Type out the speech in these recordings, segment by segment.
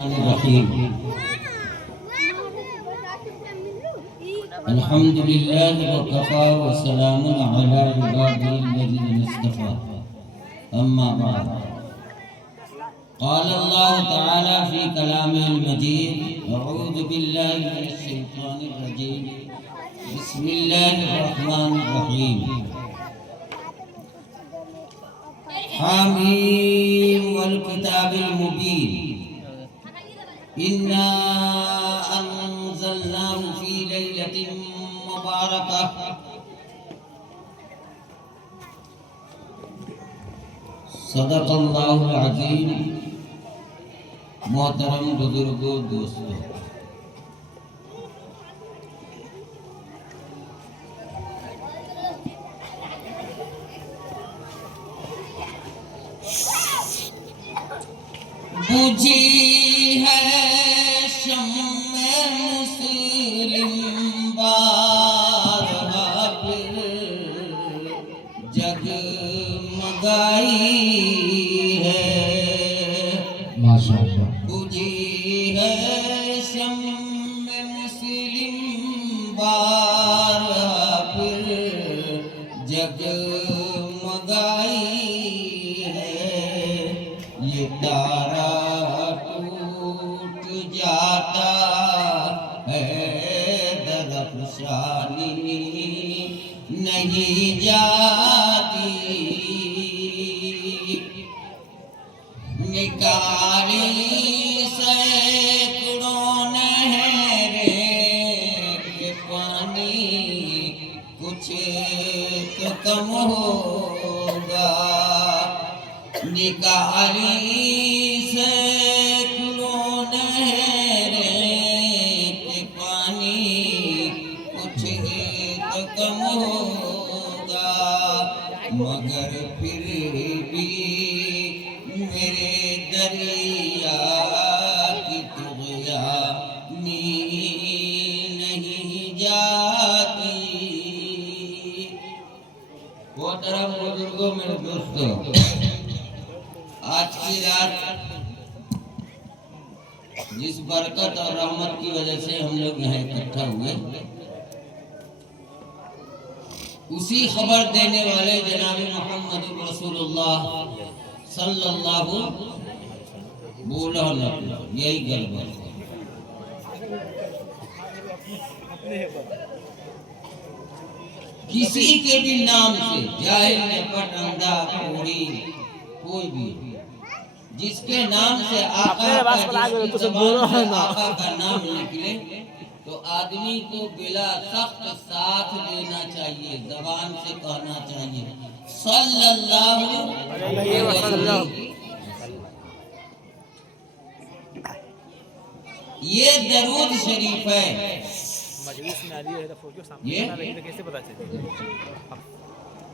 الرحيم. الحمد لله وكفى وسلام على عباده الذين اصطفى. أما بعد، قال الله تعالى في كلامه المجيد: أعوذ بالله من الشيطان الرجيم، بسم الله الرحمن الرحيم. حاميم والكتاب المبين، إنا أنزلناه في ليلة مباركة صدق اللہ العظیم. محترم بزرگوں، دوستوں، بجھی ہے شمع مسلم بارہا پھر جگمگائی ہے. ماشاءاللہ. بجھی ہے شمع مسلم بارہا پھر جگمگائی ہے. یہ تارا ٹوٹ جاتا ہے، درفشانی نہیں جاتی. نکالی سینکڑوں نہریں کہ پانی کچھ تو کم ہوگا. نکالی سینکڑوں نہریں کہ پانی کچھ تو کم ہوگا، مگر پھر بھی میرے دریا کی طغیانی نہیں جاتی. محترم بزرگوں، میرے دوستوں، آج کی رات جس برکت اور رحمت کی وجہ سے ہم لوگ یہاں اکٹھا ہوئے، اسی خبر دینے والے جناب محمد رسول اللہ صلی اللہ بولا نہ یہی غلبہ. کسی کے بھی نام سے، جاہل نے پٹ اندھا کوڑی کوئی بھی، جس کے نام سے آقا کا نام نکلے تو آدمی کو بلا سخت ساتھ لینا چاہیے، زبان سے کہنا چاہیے صلی اللہ علیہ وسلم. یہ درود شریف ہے.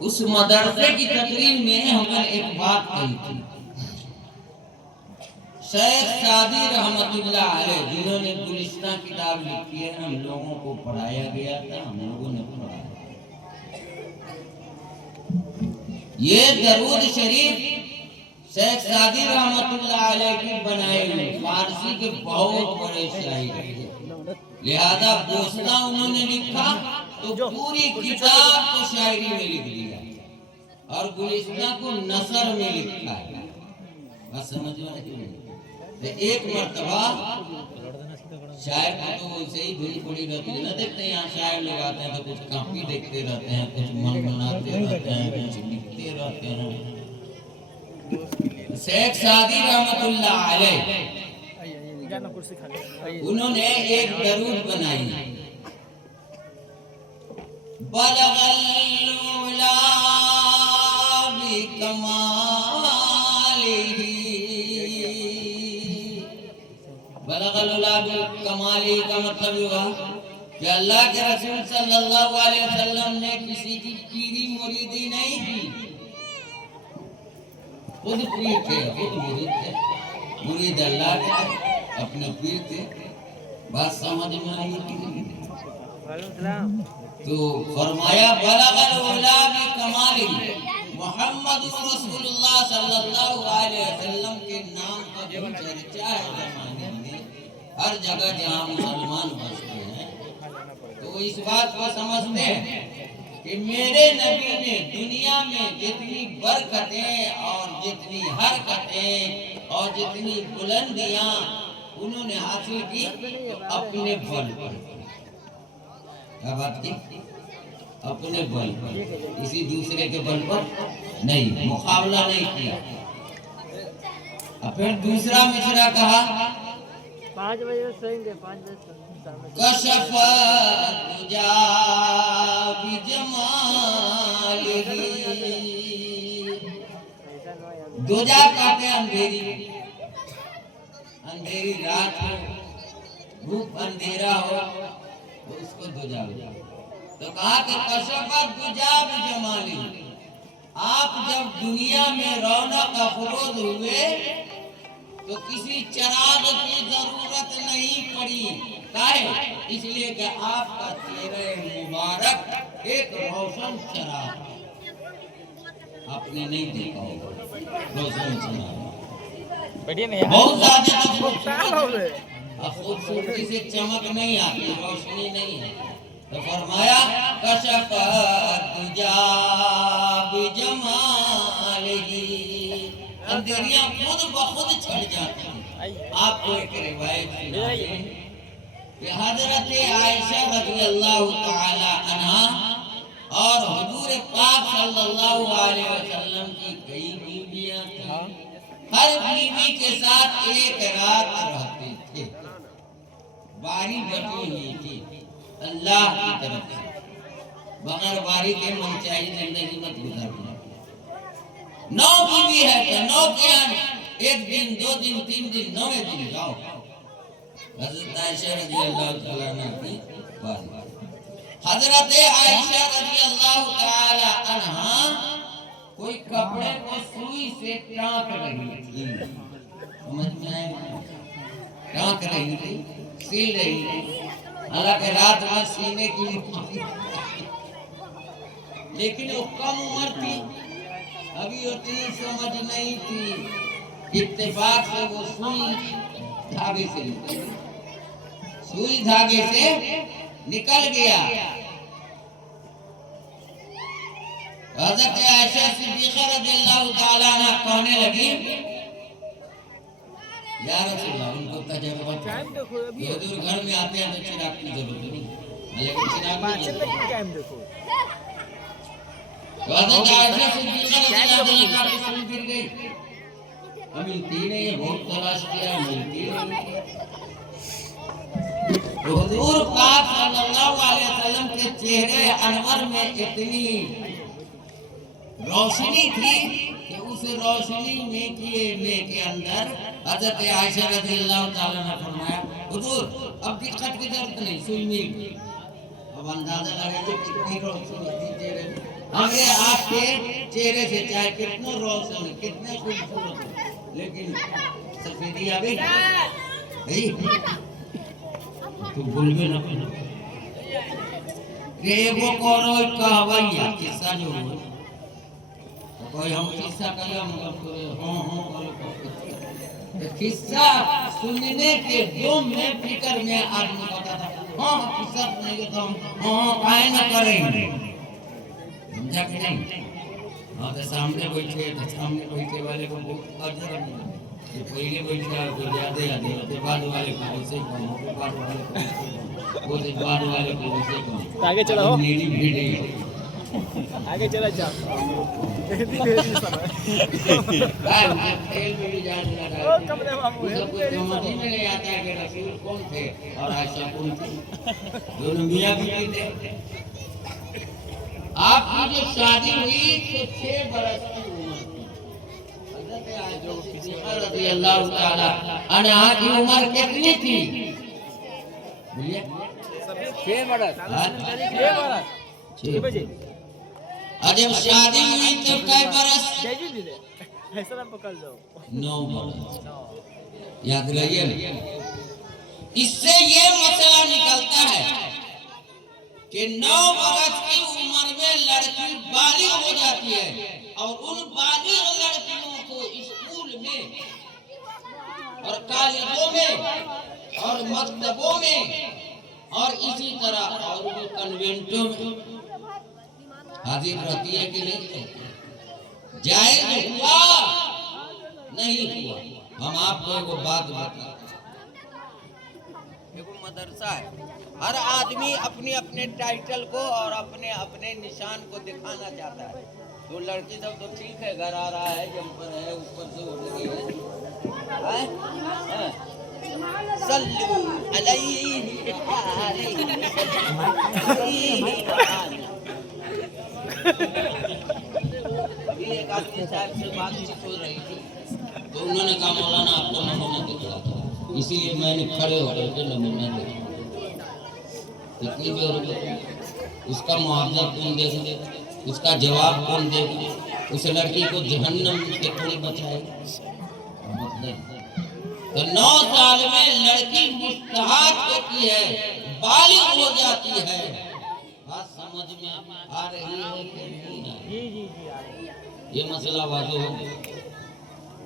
اس مدرسے کی تقریر میں ہم نے ایک بات کہی تھی. شیخ سعدی رحمت اللہ علیہ، جنہوں نے گلستہ کتاب لکھی ہے، ہم لوگوں کو پڑھایا گیا تھا، ہم لوگوں نے پڑھایا. یہ درود شریف شیخ سعدی رحمت اللہ علیہ کی بنائے ہوئے فارسی کے بہت بڑے شاعر ہیں، لہذا بوستا انہوں نے لکھا تو پوری کتاب کو شاعری میں لکھ دیا، اور گلستہ کو نثر میں لکھا ہے. بس سمجھ میں آئی؟ ایک مرتبہ شاعر کو تو ویسے ہی دھن پڑی رہتی ہے نا، دیکھتے ہیں یہاں شاعر لوگ آتے ہیں تو کچھ کاپی دیکھتے رہتے ہیں، کچھ من بناتے رہتے ہیں، کچھ لکھتے رہتے ہیں. شیخ سعدی رحمت اللہ علیہ انہوں نے ایک درود بنائی: بلغ العلا بکمالہ. بلغ العلا بکمالہ کا مطلب ہوا کہ اللہ کے رسول صلی اللہ علیہ وسلم نے کسی کی پیری مریدی نہیں کی، خود پیر تھے، خود مرید تھے، مرید اللہ کے اپنے پیر تھے. بات سمجھ میں آئی کہ نہیں؟ تو فرمایا بلغ العلا بکمالہ، محمد رسول اللہ صلی اللہ علیہ وسلم کے نام کا جو چرچا ہے زمانے میں، ہر جگہ جہاں مسلمان بستے ہیں تو اس بات کو سمجھتے ہیں کہ میرے نبی نے دنیا میں جتنی برکتیں اور جتنی حرکتیں اور جتنی بلندیاں انہوں نے حاصل کی اپنے بل پر. کیا بات کی؟ اپنے بل پر, کسی دوسرے کے بل پر نہیں, مقابلہ نہیں کیا. پھر دوسرا مصرع کہا 5 بجے سوئیں گے, 5 بجے کشف الدجا بجمالہ. دجا کہتے ہیں اندھیری, اندھیری رات ہو, دھوپ اندھیرا ہو تو اس کو دجا ہو. تو کہا کہ کشف الدجا بجمالہ, آپ جب دنیا میں رونق افروز ہوئے تو کسی چراغ کی ضرورت نہیں پڑی. کاہے؟ اس لیے کہ آپ کا چہرہ مبارک ایک روشن چراغ. آپ نے نہیں دیکھا ہوگا روشن چراغ, بہت زیادہ خوبصورتی سے چمک نہیں آتی, روشنی نہیں ہے. تو فرمایا کشف الدجا بجمالہ, اندھیریاں خود بخود چھٹ جاتی ہیں. آپ کو ایک روایت سنائیں کہ حضرت عائشہ رضی اللہ تعالی عنہا اور حضور پاک صلی اللہ علیہ وسلم کی کئی بیویاں تھیں. ہر بیوی کے ساتھ ایک رات رہتے تھے. باری بٹی ہوئی تھی اللہ کی طرف سے, بغیر باری کے منچاہی زندگی مت گزارنا. 9 بیوی ہے کہ 9 کے ایک دن 2 دن 3 دن 9ویں دن جاؤ. حضرت عائشہ رضی اللہ تعالیٰ عنہ کی بات. حضرت عائشہ رضی اللہ تعالیٰ عنہ کوئی کپڑے کو سوئی سے ٹانک رہی تھی. سمجھ میں آئے؟ ٹانک رہی تھی, سل رہی تھی. حالانکہ رات میں سینے کی لیے, لیکن وہ کم عمر تھی, ابھی اتنی سمجھ نہیں تھی. اتفاق سے وہ سوئی دھاگے سے نکل گئی, سوئی دھاگے سے نکل گیا. حضرت عائشہ صدیقہ رضی اللہ تعالیٰ عنہ کہنے لگی یا رسول اللہ, ان کو تجربہ تھا, حضور گھر میں آتے ہیں تو چراغ کی ضرورت نہیں, لیکن چراغ نہیں ہے. حضرت عائشہ صدیقہ رضی اللہ عنہ کی سوئی گر گئی, ملتی نہیں, بہت تلاش کیا, ملتی نہیں. حضور پاک صلی اللہ علیہ وسلم کے چہرے انور میں اتنی روشنی تھی کہ اس روشنی کے اندر حضرت عائشہ رضی اللہ تعالیٰ نے فرمایا حضور اب دقت کی ضرورت نہیں, سوئی مل گئی. اب اندازہ لگے کہ کتنی روشنی تھی چہرے میں. ہمیں آپ کے چہرے سے چاہے کتنا روشن ہے, کتنے خوبصورت ہے, لیکن سفیدی آ گئی تو بھول بھی نہ کرنا کہ وہ کوئی کہوائیا قصہ جو ہو کوئی ہم قصہ کہا مگر کوئی قصہ سننے کے دو میں فکر میں آدمی ہوتا تھا. قصہ سننے کے تو ہم کائے نہ کریں گے, سمجھا کہ نہیں. تو سامنے بیٹھے والے کو بہت اجر ملا. یہ پہلے بیٹھا کوئی زیادہ یاد ہے, بعد والے کو ویسے ہی, بعد والے کو ویسے, بعد والے کو ویسے ہی. آگے چلا میری بھیڑ ہے, آگے چلا جا. کھیل میں بھی جان لگا, سمجھ میں نہیں آتا ہے کہ رسول کون تھے اور عائشہ کون تھی. دونوں میاں بیوی تھے. آپ کی جو شادی ہوئی تو 6 برس کی عمر تھی. حضرت عائشہ صدیقہ رضی اللہ تعالی عنہا کی عمر کتنی تھی؟ بولیے 6 برس. 6 بجے. اور جب شادی ہوئی تو کئی برس؟ 9 برس. یاد رہیے, اس سے یہ مسئلہ نکلتا ہے کہ 9 برس کی عمر میں لڑکی بالغ ہو جاتی ہے, اور ان بالغ لڑکیوں کو اسکول میں اور کالجوں میں اور مکتبوں میں اور اسی طرح اور بھی کنوینٹوں میں حاضر رہتی ہے کہ نہیں؟ جائز ہوا نہیں ہوا؟ ہم آپ کو ایک بات بتاتے ہیں، ایک مدرسہ ہے، ہر آدمی اپنے اپنے ٹائٹل کو اور اپنے اپنے نشان کو دکھانا چاہتا ہے. تو لڑکی سب تو ٹھیک ہے، گھر آ رہا ہے، جمپر ہے، اوپر سے اٹھ رہی ہے، صلو علیہ ایک آدمی صاحب سے بات چیت ہو رہی تھی تو انہوں نے کہا مولانا آپ کو نمونہ دکھا دو، اسی لیے میں نے کھڑے ہو کر کے نمونہ دیکھا. اتنی بھی اور اس کا معاوضہ کون دے گا، اس کا جواب کون دے گا، اس لڑکی کو جہنم سے کون بچائے گا؟ تو 9 سال میں لڑکی مستحق ہوتی ہے، بالغ ہو جاتی ہے. بات سمجھ میں آ رہی ہے کہ نہیں آ رہی؟ یہ مسئلہ واضح ہو گیا.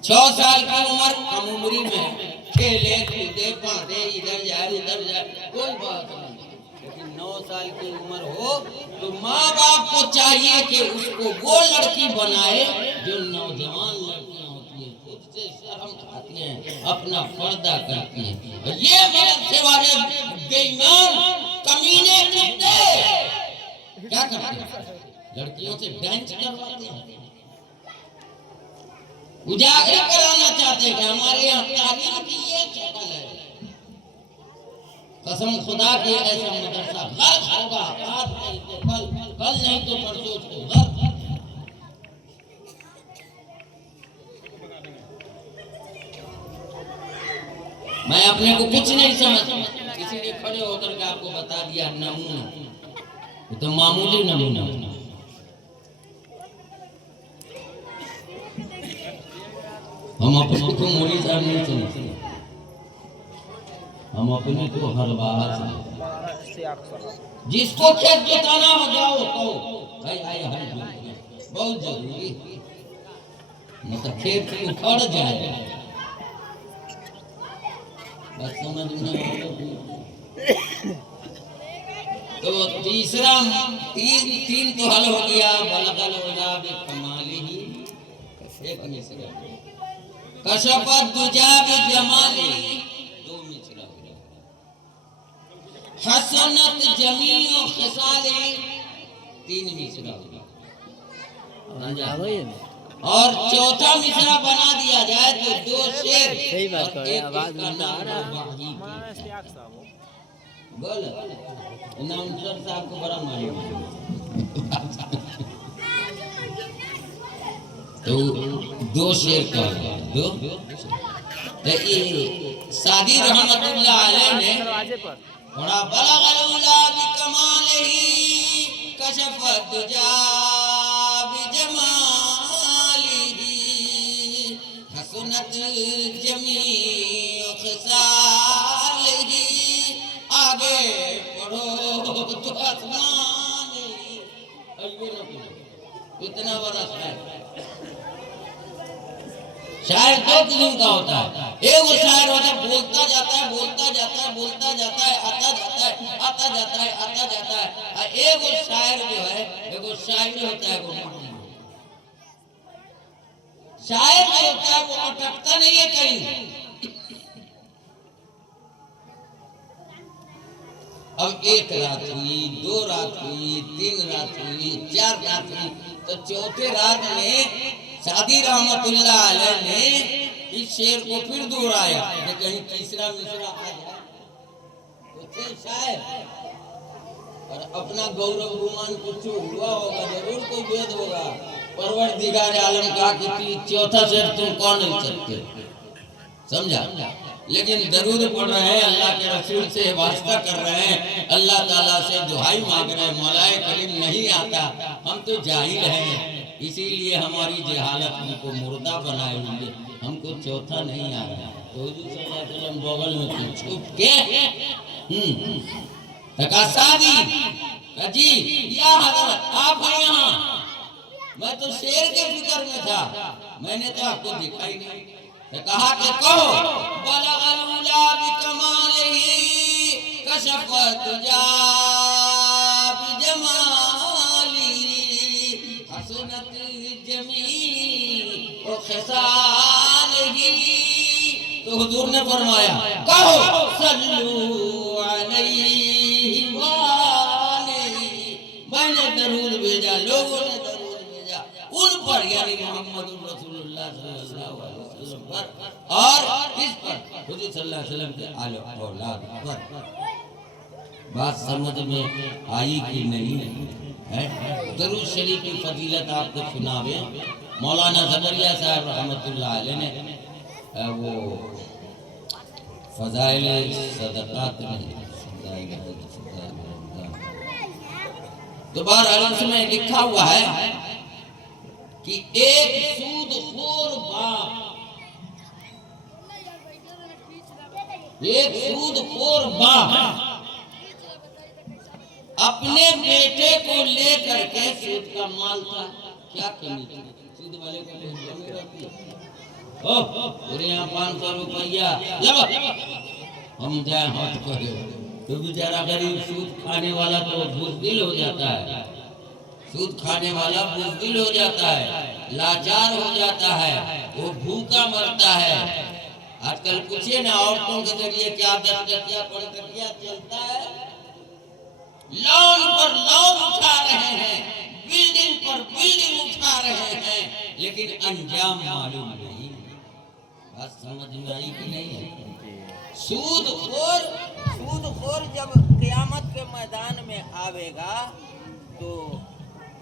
6 سال کی عمر کم عمری میں کھیلے کودے پاندے ادھر جائے ادھر جائے کوئی بات نہیں، لیکن 9 سال کی عمر ہو تو ماں باپ کو چاہیے کہ اس کو وہ لڑکی بنائے جو نوجوان لڑکیاں ہوتی ہیں، خود سے شرم کھاتی ہیں، اپنا پردہ کرتی ہیں. اور یہ مدرسے والے بے ایمان کمینے کتے کیا کرتے ہیں؟ لڑکیوں سے ڈانس کرواتے ہیں، اجاگر کرانا چاہتے ہیں کہ ہمارے یہاں تعلیم کی یہ شکل ہے. قسم خدا کی ایسا مدرسہ غرق ہوگا، آج نہیں تو کل نہیں تو پرسوں کو غرق. میں اپنے کو کچھ نہیں سمجھتا، اسی لیے کھڑے ہو کر کے آپ کو بتا دیا نمونہ. یہ تو معمولی نمونہ. ہم اپنے کو مولی صاحب نہیں سمجھتے، ہم اپنے کو ہر بات جس کو کھیت جتانا ہو جاؤ کہو بہت ضروری، مطلب کھیت اکھڑ جائے. بس سمجھ میں تو تیسرا تین تو حل ہو گیا. بلغ العلا بکمالہ، ایک مصرع کشف الدجا بجمالہ، 2 مصرع حسنت جمیع خصالہ، 3 مصرع. اور چوتھا مصرع بنا دیا جائے تو 2 شعر. صحیح بات ہے، آواز میں آ رہا ہے. بول اناؤنسر صاحب کو بڑا معلوم ہے. تو 2 شعر کا 2. سعدی رحمت اللہ علیہ نے بڑا بلغ العلا بکمالہ کشف الدجا بجمالہ حسنت جمیع خصالہ. آگے پڑھو تو آسمان اتنا بڑا شاعر 2 قسم کا ہوتا ہے. ایک وہ شاعر ہوتا ہے بولتا جاتا ہے بولتا جاتا ہے بولتا جاتا ہے آتا جاتا ہے آتا جاتا ہے آتا جاتا ہے. ایک وہ شاعر جو ہے ایک وہ شاعر ہوتا ہے، وہ شاعر جو ہوتا ہے وہ اٹکتا نہیں ہے کہیں. اب 1 رات ہوئی، 2 رات ہوئی، 3 رات ہوئی، 4 رات ہوئی، تو 4تھے رات میں سعدی رحمت اللہ علیہ نے اس شعر کو پھر دہرایا کہ کہیں تیسرا مصرع آ جائے. تو تھے شاعر اور اپنا گورو گمان کچھ ہوا ہوگا، ضرور کوئی وید ہوگا. پروردگار عالم کہا کہ 4تھا شعر تم کون نہیں سکتے، سمجھا؟ لیکن درود پڑھ رہے ہیں، اللہ کے رسول سے واسطہ کر رہے ہیں، اللہ تعالیٰ سے دعائی مانگ رہے ہیں. مولا کریم نہیں آتا، ہم تو جاہل ہیں، اسی لیے ہماری جہالت ہم کو مردہ بنائے ہوئے، ہم کو 4تھا نہیں آ رہا. تو حضور صلی اللہ علیہ وسلم بغل میں تھے، چھپ کے کہا سعدی جی یا حضرت آپ ہیں یہاں، میں تو شعر کے فکر میں تھا، میں نے تو آپ کو دیکھا ہی نہیں. کہا کہ کہو بلغ العلا بکمالہ کشفت جا بجمالی حسنت جمیع خصالہ، تو حضور نے فرمایا کہو صلو علیہ وآلہ، میں نے درود بھیجا، لوگوں نے درود بھیجا ان پر، یعنی محمد رسول اللہ صلی اللہ علیہ وسلم پر، اور اس پر حضور صلی اللہ علیہ وسلم کے آل و اولاد پر۔ بات سمجھ میں آئی کہ نہیں ہے؟ درود شریف کی فضیلت آپ کو سناوے مولانا زکریا صاحب رحمۃ اللہ علیہ نے وہ فضائل صدقات میں تو بہرحال اس میں لکھا ہوا ہے کہ ایک سود خور باپ، ایک سود خور باپ اپنے بیٹے کو لے کر کے، سود کا مال تھا، کیا کمی تھی سود والے کو کمی رہتی ہے، پورے یہاں 500 روپیہ ہم جائیں ہاتھ کرے، تو بیچارہ غریب سود کھانے والا تو بزدل ہو جاتا ہے، سود کھانے والا بزدل ہو جاتا ہے، لاچار ہو جاتا ہے، وہ بھوکا مرتا ہے۔ آج کل پوچھئے نا عورتوں کے ذریعے کیا دستکیا پڑکیا چلتا ہے، لون پر لون اٹھا رہے ہیں، بلڈنگ پر بلڈنگ اٹھا رہے ہیں، لیکن انجام معلوم نہیں۔ بات سمجھ میں آئی کہ نہیں ہے؟ سود خور جب قیامت کے میدان میں آوے گا تو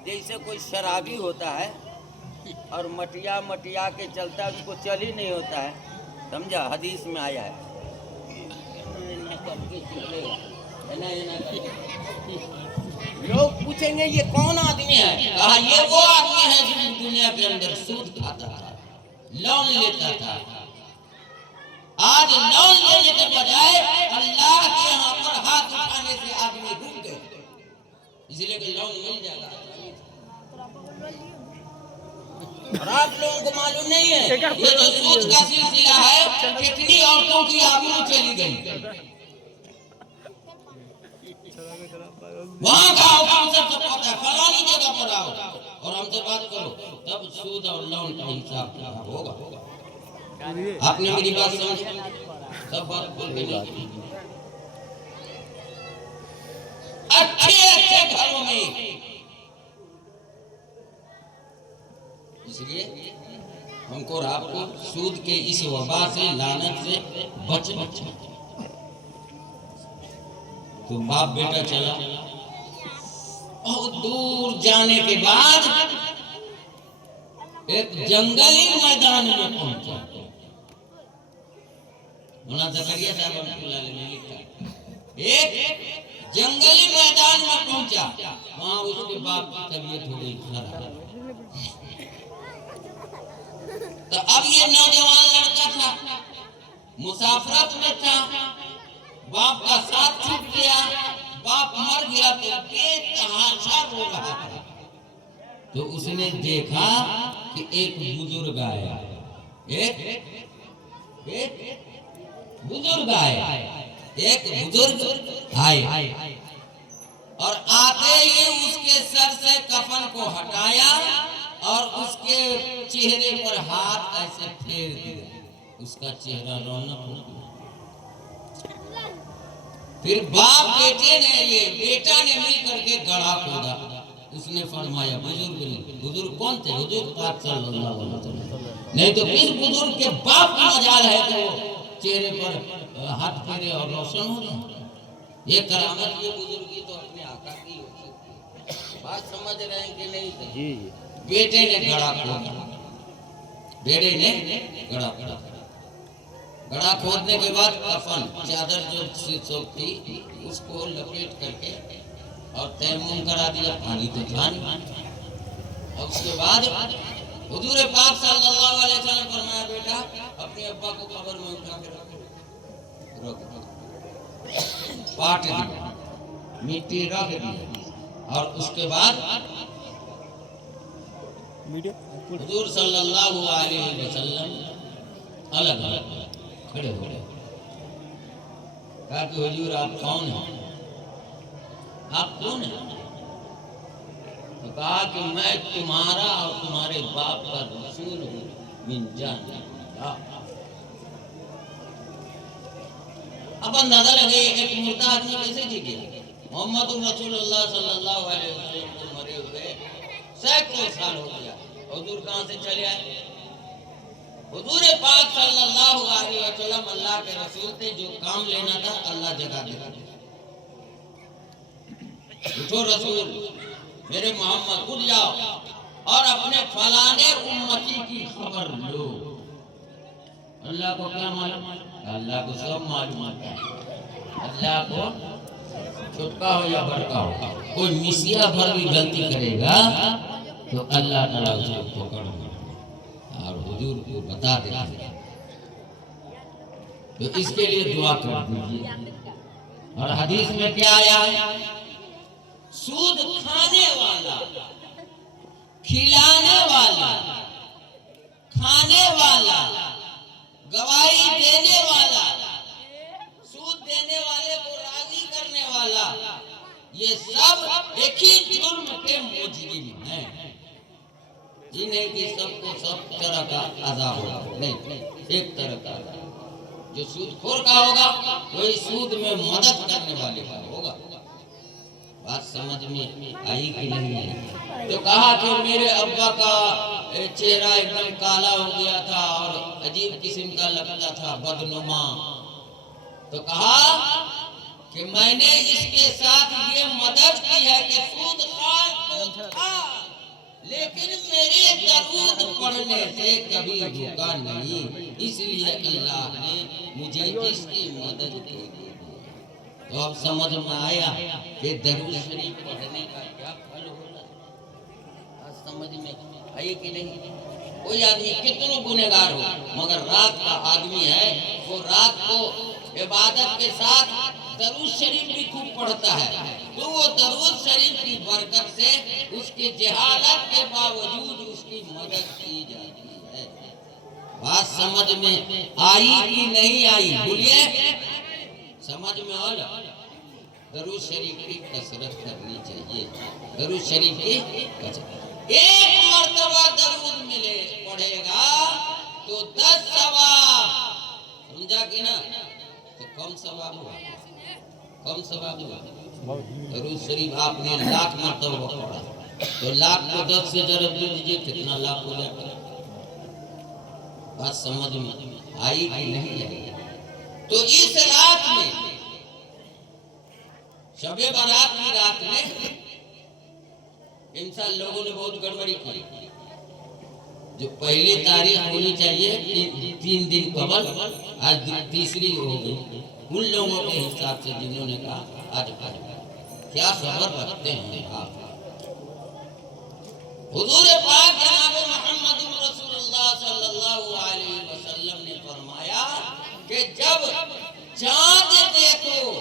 جیسے کوئی شرابی ہوتا ہے اور مٹیا کے چلتا ہے، اس کو چل ہی نہیں ہوتا ہے، سمجھا؟ حدیث میں آیا ہے، لوگ پوچھیں گے یہ کون آدمی ہے؟ کہا یہ وہ آدمی ہے جو دنیا کے اندر سود کھاتا تھا، لون لیتا تھا۔ آج لون لینے کے بجائے اللہ کے یہاں پر ہاتھ اٹھانے سے آدمی ڈوب گئے، اس لیے کہ لون مل جائے گا۔ اور آپ لوگوں کو معلوم نہیں ہے یہ جو سود کا سلسلہ ہے، کتنی عورتوں کی آبرو چلی گئی، وہاں کا حکم سب سے پتہ ہے، فلانی جگہ پر آؤ اور ہم سے بات کرو، تب سود اور لون کا حساب کتاب ہوگا۔ آپ نے میری بات سمجھی؟ سب بات بول کے نہیں، اچھے گھروں میں، اس لیے ہم کو اور آپ کو سود کے اس وبا سے، لعنت سے بچنا چاہیے۔ تو باپ بیٹا چلا، بہت دور جانے کے بعد ایک جنگلی میدان میں پہنچا، مولانا زکریا صاحب رحمۃ اللہ علیہ نے لکھا، ایک جنگلی میدان میں پہنچا، وہاں اس کے باپ کی طبیعت ہو گئی خراب، تو اب یہ نوجوان لڑکا تھا، مسافرت میں تھا، باپ کا ساتھ چھوٹ گیا، باپ مر گیا تو بے تحاشا رو رہا تھا، تو اس نے دیکھا کہ ایک بزرگ آیا، ایک بزرگ آئے، اور آتے ہی اس کے سر سے کفن کو ہٹایا اور اس کے چہرے پر ہاتھ ایسے پھیر دیا، اس کا چہرہ رونق ہو گیا۔ پھر باپ بیٹے نے، یہ بیٹا نے مل کر کے گڑھا کھودا، اس نے فرمایا بزرگ کون تھے؟ حضور پاک صلی اللہ علیہ وسلم، نہیں تو اس بزرگ کے باپ کا مجال ہے تو چہرے پر ہاتھ پھیرے اور روشن ہو جائے، یہ کرامت، یہ بزرگی تو اپنے آقا کی ہوتی ہے۔ بات سمجھ رہے ہیں کہ نہیں؟ جی بیٹے نے گڑھا کھودا، بیٹے نے گڑھا کھودا، گڑھا کھودنے کے بعد کفن، چادر جو سوکھ تھی اس کو لپیٹ کر کے اور تیمم کرا دیا، پانی تو تھا نہیں، اور اس کے بعد حضور پاک صلی اللہ علیہ وسلم فرمایا بیٹا اپنے ابا کو قبر میں اٹھا کے رکھو، پاٹ دیا، مٹی رکھ دی، اور اس کے بعد حضور صلی اللہ علیہ وسلم الگ الگ کھڑے ہو گئے، کہا کہ حضور آپ کون ہیں؟ آپ کون ہیں؟ تو کہا کہ میں تمہارا اور تمہارے باپ کا رسول ہوں من جان اللہ۔ اب اندازہ لگے ایک مردہ آدمی کیسے جی گیا؟ محمد رسول اللہ صلی اللہ علیہ وسلم کو مرے ہوئے سینکڑوں سال ہو گیا، حضور کہاں سے چلے آئے؟ حضور پاک صلی اللہ علیہ وسلم اللہ کے رسول تھے، جو کام لینا تھا اللہ جگہ دیتا تھا۔ اٹھو رسول میرے محمد اٹھ جاؤ اور اپنے فلانے امتی کی خبر لو۔ اللہ کو کیا معلوم؟ اللہ کو سب معلوم ہے۔ اللہ کو چھٹکا ہو یا بڑکا ہو، کوئی مسیح بھر بھی غلطی کرے گا تو اللہ تعالیٰ اس کو پکڑ اور حضور کو بتا دیتا ہے۔ تو اس کے لیے دعا کر دیجیے۔ اور حدیث میں کیا آیا ہے؟ سود کھانے والا، کھلانے والا، کھانے والا، گواہی دینے والا، سود دینے والے کو راضی کرنے والا، یہ سب ایک ہی جرم کے مجرم ہیں۔ یہ نہیں کہ سب کو سب طرح کا عذاب ہوگا، نہیں، ایک طرح کا عذاب۔ جو سود خور کا ہوگا وہی سود میں مدد کرنے والے کا ہوگا۔ بات سمجھ میں آئی کہ نہیں؟ تو کہا کہ میرے ابا کا چہرہ ایک دم کالا ہو گیا تھا اور عجیب قسم کا لگتا تھا، بدنما۔ تو کہا کہ میں نے اس کے ساتھ یہ مدد کی ہے کہ سود خور تو تھا لیکن میرے درود پڑھنے سے کبھی رکا نہیں، اس لیے اللہ نے مجھے اس کی مدد کی۔ تو اب سمجھ میں آیا کہ درود شریف پڑھنے کا کیا پھل ہوتا ہے؟ سمجھ میں آئی کہ نہیں؟ کوئی آدمی کتنے گنہگار ہو مگر رات کا آدمی ہے، وہ رات کو عبادت کے ساتھ درود شریف بھی خوب پڑھتا ہے، تو وہ درود شریف کی برکت سے اس کی جہالت کے باوجود اس کی مدد کی جاتی ہے۔ بات سمجھ میں آئی کہ نہیں آئی؟ بولیے سمجھ میں آیا؟ درود شریف کی کثرت کرنی چاہیے، درود شریف کی کثرت۔ ایک مرتبہ درود ملے پڑھے گا تو 10 ثواب، سمجھا کہ نا؟ تو کم ثواب ہوا، کم ثواب ہوا۔ درود شریف آپ نے 1,00,000 مرتبہ پڑھا تو 1,00,000 کو 10 سے ضرب دے دیجئے، کتنا لاکھ ہو جاتا ہے؟ بات سمجھ میں آئی کہ نہیں آئی؟ تو اس رات میں، شب برات کی رات میں، انسان لوگوں نے بہت گڑبڑی کی۔ جو پہلی تاریخ ہونی چاہیے 3 دن قبل، آج تیسری ہو گئی۔ ان لوگوں کے حساب سے جنہوں نے کہا آج کیا خبر رکھتے ہیں آپ؟ حضور پاک جناب محمد رسول اللہ صلی اللہ علیہ وسلم نے فرمایا کہ جب چاند دیکھو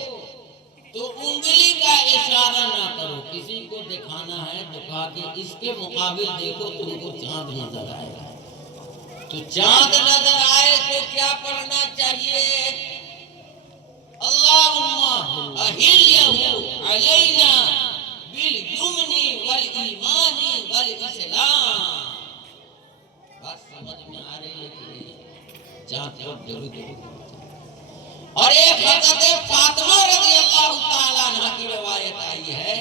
تو انگلی کا اشارہ نہ کرو، کسی کو دکھانا ہے تو کہا کہ اس کے مقابل دیکھو تم کو چاند نظر آئے گا۔ تو چاند نظر آئے تو کیا پڑھنا چاہیے؟ اللہم احلہ علینا بالیمن والایمان والاسلام۔ بات سمجھ میں آ رہی ہے کہ نہیں؟ چاند پر درود پڑھو۔ اور ایک حضرت فاطمہ رضی اللہ تعالیٰ عنہ کی روایت آئی ہے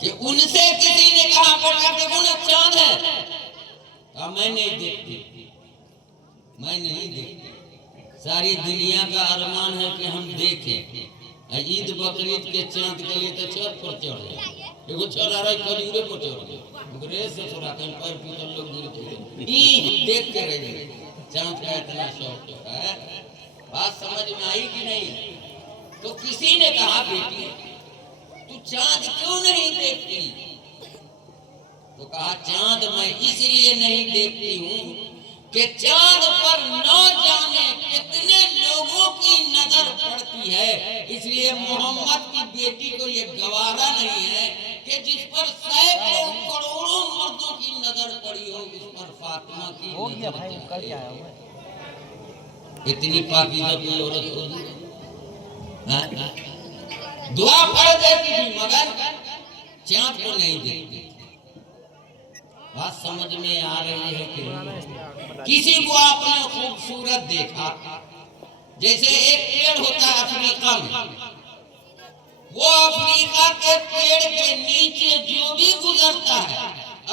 کہ ان سے کسی نے کہا بیٹا دیکھو نا چاند ہے، کہا میں نہیں دیکھتی، میں نہیں دیکھتی۔ ساری دنیا کا ارمان ہے کہ ہم دیکھیں۔ عید بقرعید کے چاند کے لیے تو چھت پر چڑھ جائے، دیکھو چڑھا رہا ہے کھجورے پر چڑھ گئے، گریز سے چھوڑا کہیں پیر پیٹر لوگ گر کے دیکھ کے رہ جائے۔ چاند کا اتنا شوق ہے۔ بات سمجھ میں آئی کہ نہیں؟ تو کسی نے کہا بیٹی تو چاند کیوں نہیں دیکھتی؟ تو کہا چاند میں اس لیے نہیں دیکھتی ہوں کہ چاند پر نہ جانے کتنے لوگوں کی نظر پڑتی ہے، اس لیے محمد کی بیٹی کو یہ گوارا نہیں ہے کہ جس پر سینکڑوں کروڑوں مردوں کی نظر پڑی ہو، اس پر فاطمہ کی نظر جائے۔ اتنی پاکیزہ کوئی عورت ہوگی؟ دعا پڑھ دیتی تھی مگر چاند کو نہیں دیکھتی. بات سمجھ میں آ رہی ہے کہ کسی کو آپ نے خوبصورت دیکھا، جیسے ایک پیڑ ہوتا ہے افریقہ میں، وہ افریقہ کے پیڑ کے نیچے جو بھی گزرتا ہے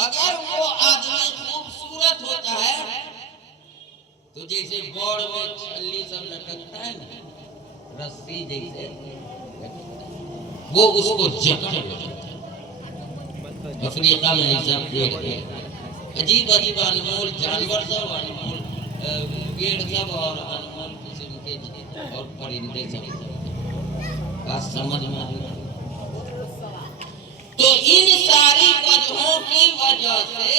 اگر وہ آدمی خوبصورت ہوتا ہے تو جیسے بوڑ میں چھلی سب لٹکتا ہے نا، رسی جیسے وہ اس کو جکڑ لیتا ہے. افریقہ میں ایسا پیڑ ہے، عجیب عجیب انمول جانور سب، انمول پیڑ سب اور انمول قسم کے اور پرندے سب. بات سمجھ میں آئی؟ تو ان ساری وجہوں کی وجہ سے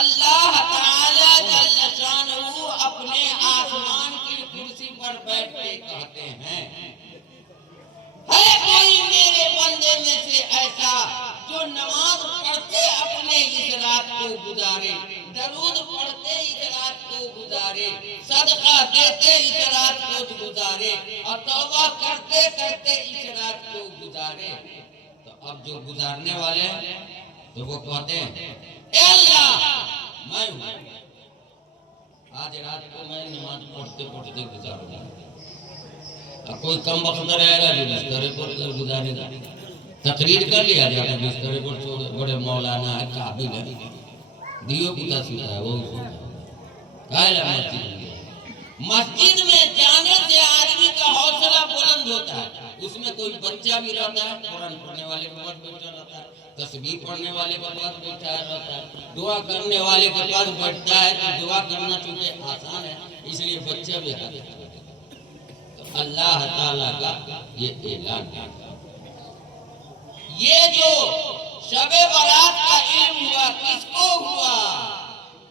اللہ تعالی جل شانہ اپنے آسمان کی کرسی پر بیٹھ کے کہتے ہیں ہے کوئی میرے بندے میں سے ایسا جو نماز پڑھتے اپنے اس رات کو گزارے، درود پڑھتے اس رات کو گزارے، صدقہ دیتے اس رات کو گزارے، اور توبہ کرتے کرتے اس رات کو گزارے. تو اب جو گزارنے والے ہیں تو وہ کہتے ہیں اے اللہ میں ہوں، آج رات کو میں نماز پڑھتے پڑھتے گزاروں گا. کوئی کم وقت رہے گا جو بسترے پر گزارے گا، تقریر کر لیا جاتا بسترے پر، بڑے مولانا ہے قابل ہے، دیو کی تصویر ہے وہ مسجد میں جانے سے آدمی کا حوصلہ بلند ہوتا ہے. اس میں کوئی بچہ بھی رہتا ہے، قرآن پڑھنے والے کے پاس بیٹھا رہتا ہے، تسبیح پڑھنے والے کے پاس بیٹھا رہتا ہے، دعا کرنے والے کے پاس بیٹھتا ہے. تو دعا کرنا چونکہ آسان ہے اس لیے بچہ بھی ہے. اللہ تعالیٰ کا یہ اعلان ہے. یہ جو شب برات کا علم ہوا کس کو ہوا؟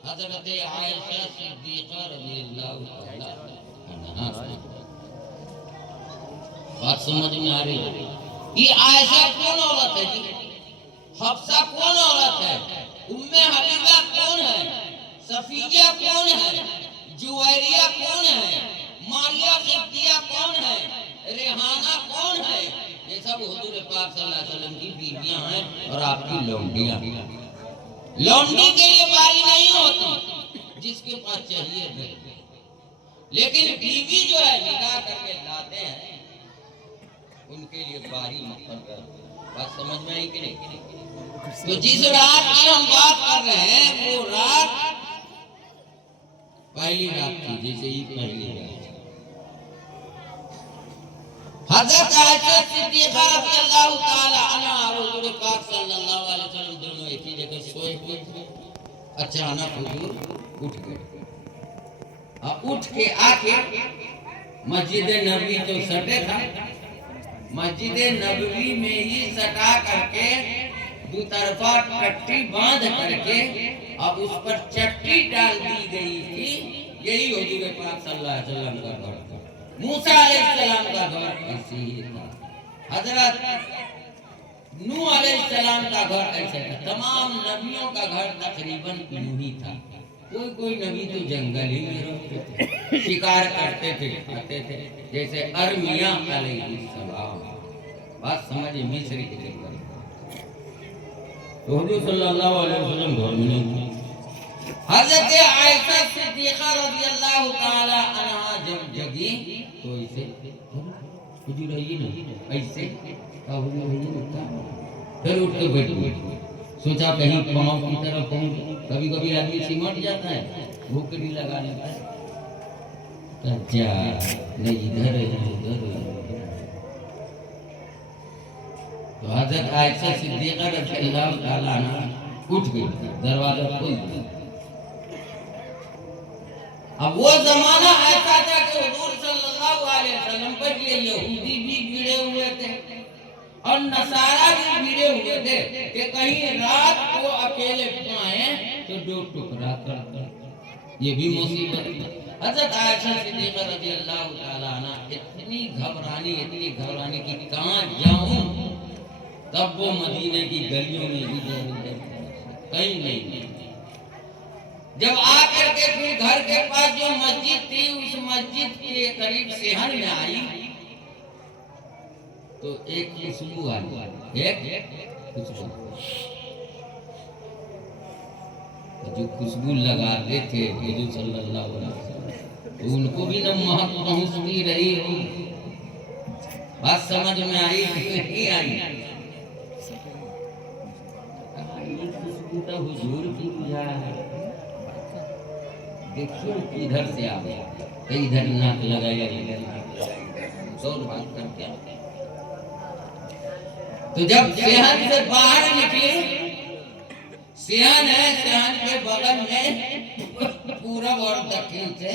حضرت عائشہ صدیقہ رضی اللہ عنہا. بات سمجھ میں آ رہی ہے؟ یہ عائشہ کون عورت ہے جی؟ حفصہ کون عورت ہے؟ ام حبیبہ کون ہے؟ صفیہ کون ہے؟ جویریہ کون ہے؟ ماریہ قبطیہ کون ہے؟ ریحانہ کون ہے؟ یہ سب حضور پاک صلی اللہ علیہ وسلم کی بیویاں ہیں اور آپ کی لونڈیاں. لونڈی کے لیے باری نہیں ہوتی، جس کے پاس چاہیے دے، لیکن بیوی جو ہے نکاح کر کے لاتے ہیں ان کے لیے باری مقرر. بات سمجھ میں آئی کہ نہیں؟ تو جس رات کی ہم بات کر رہے ہیں وہ رات پہلی رات تھی، جیسے ہی پہلی رات. حضرت عائشہ صدیقہ رضی اللہ تعالی عنہا اور حضور پاک صلی اللہ علیہ وسلم دونوں ایک ہی جگہ سوئے ہوئے تھے. اچانک حضور اٹھ گئے، اٹھ کے آ کے مسجد نبوی تو سٹے تھا، مسجد نبوی میں ہی سٹا کر کے دو طرفہ ٹٹی باندھ کر کے اب اس پر چٹی ڈال دی گئی تھی. یہی حضور پاک صلی اللہ علیہ وسلم کا گھر تھا. موسیٰ علیہ السلام کا گھر ایسے ہی تھا، حضرت نوح علیہ السلام کا گھر ایسے تھا. تمام نبیوں کا گھر تقریباً یوں ہی تھا. کوئی نبی تو جنگل ہی میں رہتے تھے، شکار کرتے تھے، کھاتے تھے، جیسے ارمیہ علیہ السلام. بات سمجھے؟ مصر کے جنگل. تو حضور صلی اللہ علیہ وسلم گھر میں نہیں تھے. حضرت عائشہ صدیقہ رضی اللہ تعالی عنہا جب جگی تو اسے کچھ رہی نہیں، ایسے پھر اٹھ کے بیٹھ گئی. سوچا کہیں پاؤں کی طرف پہنچ. کبھی کبھی آدمی سمٹ جاتا ہے، بھوک نہیں لگا لیتا ہے، اچھا نہیں ادھر ہے ادھر. تو حضرت عائشہ صدیقہ رضی اللہ تعالی عنہا اٹھ گئی، دروازہ کھول دیا. اب وہ زمانہ ایسا تھا کہ حضور صلی اللہ علیہ وسلم پر یہ یہودی بھی بھیڑے ہوئے تھے اور نصارہ بھی بھیڑے ہوئے تھے کہ کہیں رات کو اکیلے پائیں تو دو ٹکڑا کر دیں. یہ بھی مصیبت. حضرت عائشہ صدیقہ رضی اللہ تعالی عنہا اتنی گھبرانی کہ کہاں جاؤں. تب وہ مدینے کی گلیوں میں ادھر کہیں نہیں. جب آ کر کے پھر گھر کے پاس جو مسجد تھی قریب صحن میں آئی تو ایک خوشبو آئی، ایک خوشبو، جو خوشبو لگاتے تھے حضور صلی اللہ علیہ وسلم، تو ان کو بھی نہ مہک پہنچتی رہی ہو. بات سمجھ میں آئی کہ نہیں آئی؟ خوشبو تو حضور کی بجا ہے. دیکھیے ادھر سے آ گیا تو ادھر ناک لگایا، ادھر ناک لگایا، سور بات کر کے. تو جب صحن سے باہر نکلے، صحن ہے، صحن کے بغل میں پورب اور دکن سے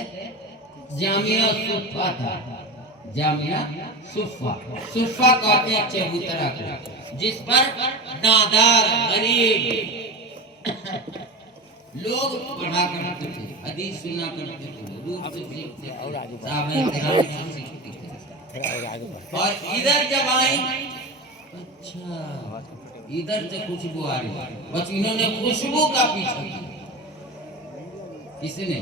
جامعہ صفہ تھا. جامعہ صفہ، صفہ کہتے ہیں چبوترا کو، جس پر نادار غریب لوگ پڑھا کرتے تھے، حدیث سنا کرتے تھے، حضور سے سیکھتے تھے، صحابہ کرام سے سیکھتے تھے. اور ادھر جب آئیں، اچھا ادھر سے خوشبو آ رہی، بس انہوں نے خوشبو کا پیچھا کیا. کس نے؟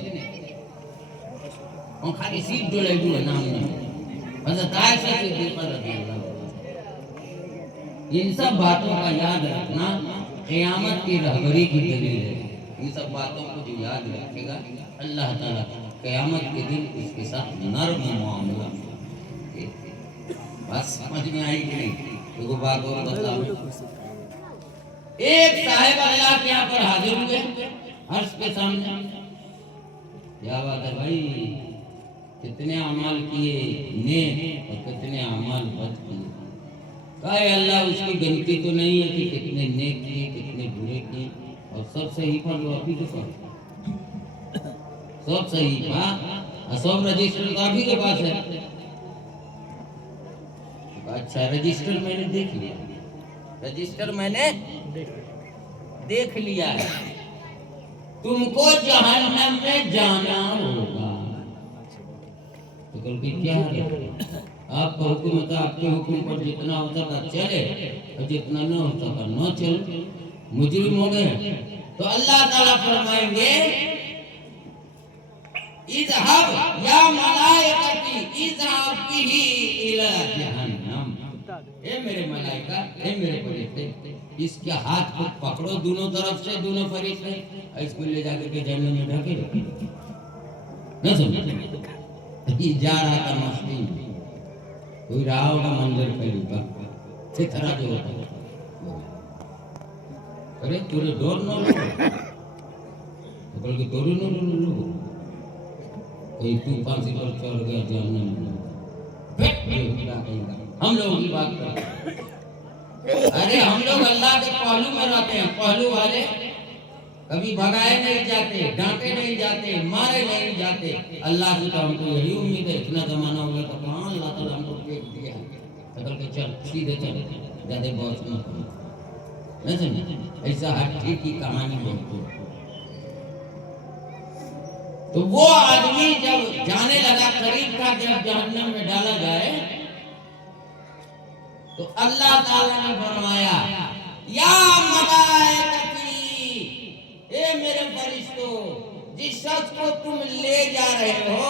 وہ خالی سیٹ ڈولے ڈولے نام نہیں، حضرت عائشہ صدیقہ رضی اللہ عنہا. ان سب باتوں کا یاد رکھنا قیامت کی رہبری کی دلیل ہے. ان سب باتوں کو جو یاد رکھے گا اللہ تعالیٰ قیامت کے دن اس کے ساتھ نرم معاملہ. بات سمجھ میں آئی کہ نہیں؟ ایک بات اور بتاؤ. ایک صاحب اللہ کے یہاں پر حاضر ہوئے عرش کے سامنے. کیا بات ہے بھائی، کتنے اعمال کیے نیک اور کتنے اعمال بد کیے. کہا اے اللہ اس کی گنتی تو نہیں ہے کہ کتنے نیک کیے کتنے برے کیے، اور سب صحیح پر وہ آپ ہی کے پاس، سب صحیح تھا، سب رجسٹر تو آپ ہی کے پاس ہے. اچھا رجسٹر میں نے دیکھ لیا، رجسٹر میں نے دیکھ لیا ہے. تم کو جہنم میں جانا ہوگا. تو کل کی کیا ہے؟ آپ کا حکم تھا، آپ کے حکم پر جتنا ہوتا تھا چلے اور جتنا نہ ہوتا تھا نہ چل. مجرم ہو گئے تو اللہ تعالیٰ فرمائیں گے اذهب یا ملائکتی اذهب به الی جہنم. اے میرے ملائکہ، اے میرے فرشتے، اس کے ہاتھ کو پکڑو دونوں طرف سے، دونوں فرشتے، اس کو لے جا کے جہنم میں ڈھکے رکھو. نہ سمجھ یہ جا رہا تھا مستی میں، کوئی رہا ہوگا منظر پہلو کا سترہ جو ہوتا ہے. ارے پورے دور نہ لو، بلکہ دور نہ لو. کوئی تو پانسی پر چڑھ گیا جہنم میں، ہم لوگوں کی بات کرتے ہیں. ارے ہم لوگ اللہ کے پہلو میں رہتے ہیں. پہلو والے کبھی بھگائے نہیں جاتے، ڈانٹے نہیں جاتے، مارے نہیں جاتے. اللہ کی تو ہم کو یہی امید ہے. اتنا زمانہ ہو گیا تو کہاں اللہ تعالیٰ ہم کو پھینک دیا. اگر کہ چل سیدھے چل، زیادہ بہت نہ کرو. نہیں سمجھے؟ ایسا ہر ٹھیک کی کہانی بولتے ہیں. تو وہ آدمی جب جانے لگا، قریب تھا جب جہنم میں ڈالا جائے، تو اللہ تعالیٰ نے فرمایا یا ملائکتی، اے میرے فرشتوں، جس شخص کو تم لے جا رہے ہو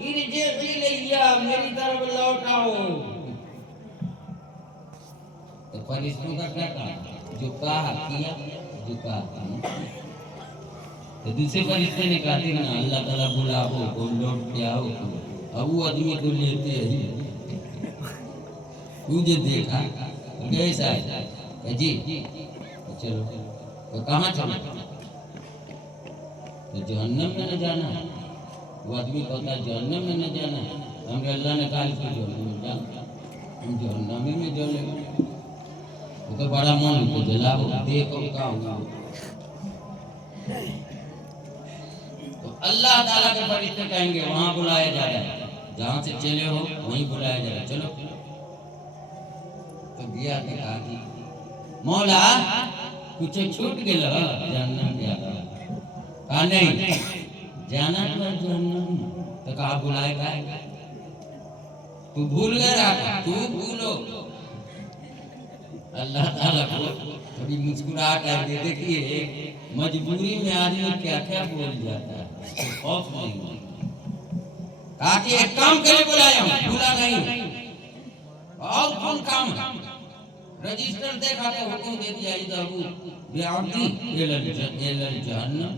ارجعوا الیہ، میری طرف لوٹ آؤ. تو فرشتوں کا کیا کام؟ جو کہا کیا، جو کہا کیا. تو دوسرے فرشتے نے کہا کہ نا اللہ تعالیٰ بلاؤ کو لوٹ کے آؤ. اب وہ آدمی کو لیتے ہیں، تجھے دیکھا کیسا ہے جی، چلو تو کہاں چلو؟ تو جہنم میں نہ جانا. وہ آدمی کہتا ہے جہنم میں نہ جانا. ہم اللہ نے کہا اس کو جہنم میں جانا، ہم جہنم میں جلے گا. وہ تو بڑا من کو جلاؤ، دیکھو کہاں ہوا. تو اللہ تعالیٰ کے فرشتے کہیں گے وہاں بلایا جا رہا ہے، جہاں سے چلے ہو وہیں بلایا جا رہا ہے، چلو. تو گیا کہ کہا جی مولا کچھ چھوٹ گیا جہنم گیا. کہا نہیں جانا تو جہنم. تو کہا بلائے گا تو بھول گیا، تو بھولو. اللہ تعالیٰ کو کبھی مسکراہٹ آتی ہے. دیکھیے مجبوری میں آدمی کیا کیا بول جاتا ہے، خوف نہیں. کہا کہ ایک کام کے لیے بلایا ہوں، بھولا نہیں، اور کون کام ہے؟ رجسٹر دیکھا تو حکم دے دیا اذهبوا بعبدي الى الجہنم.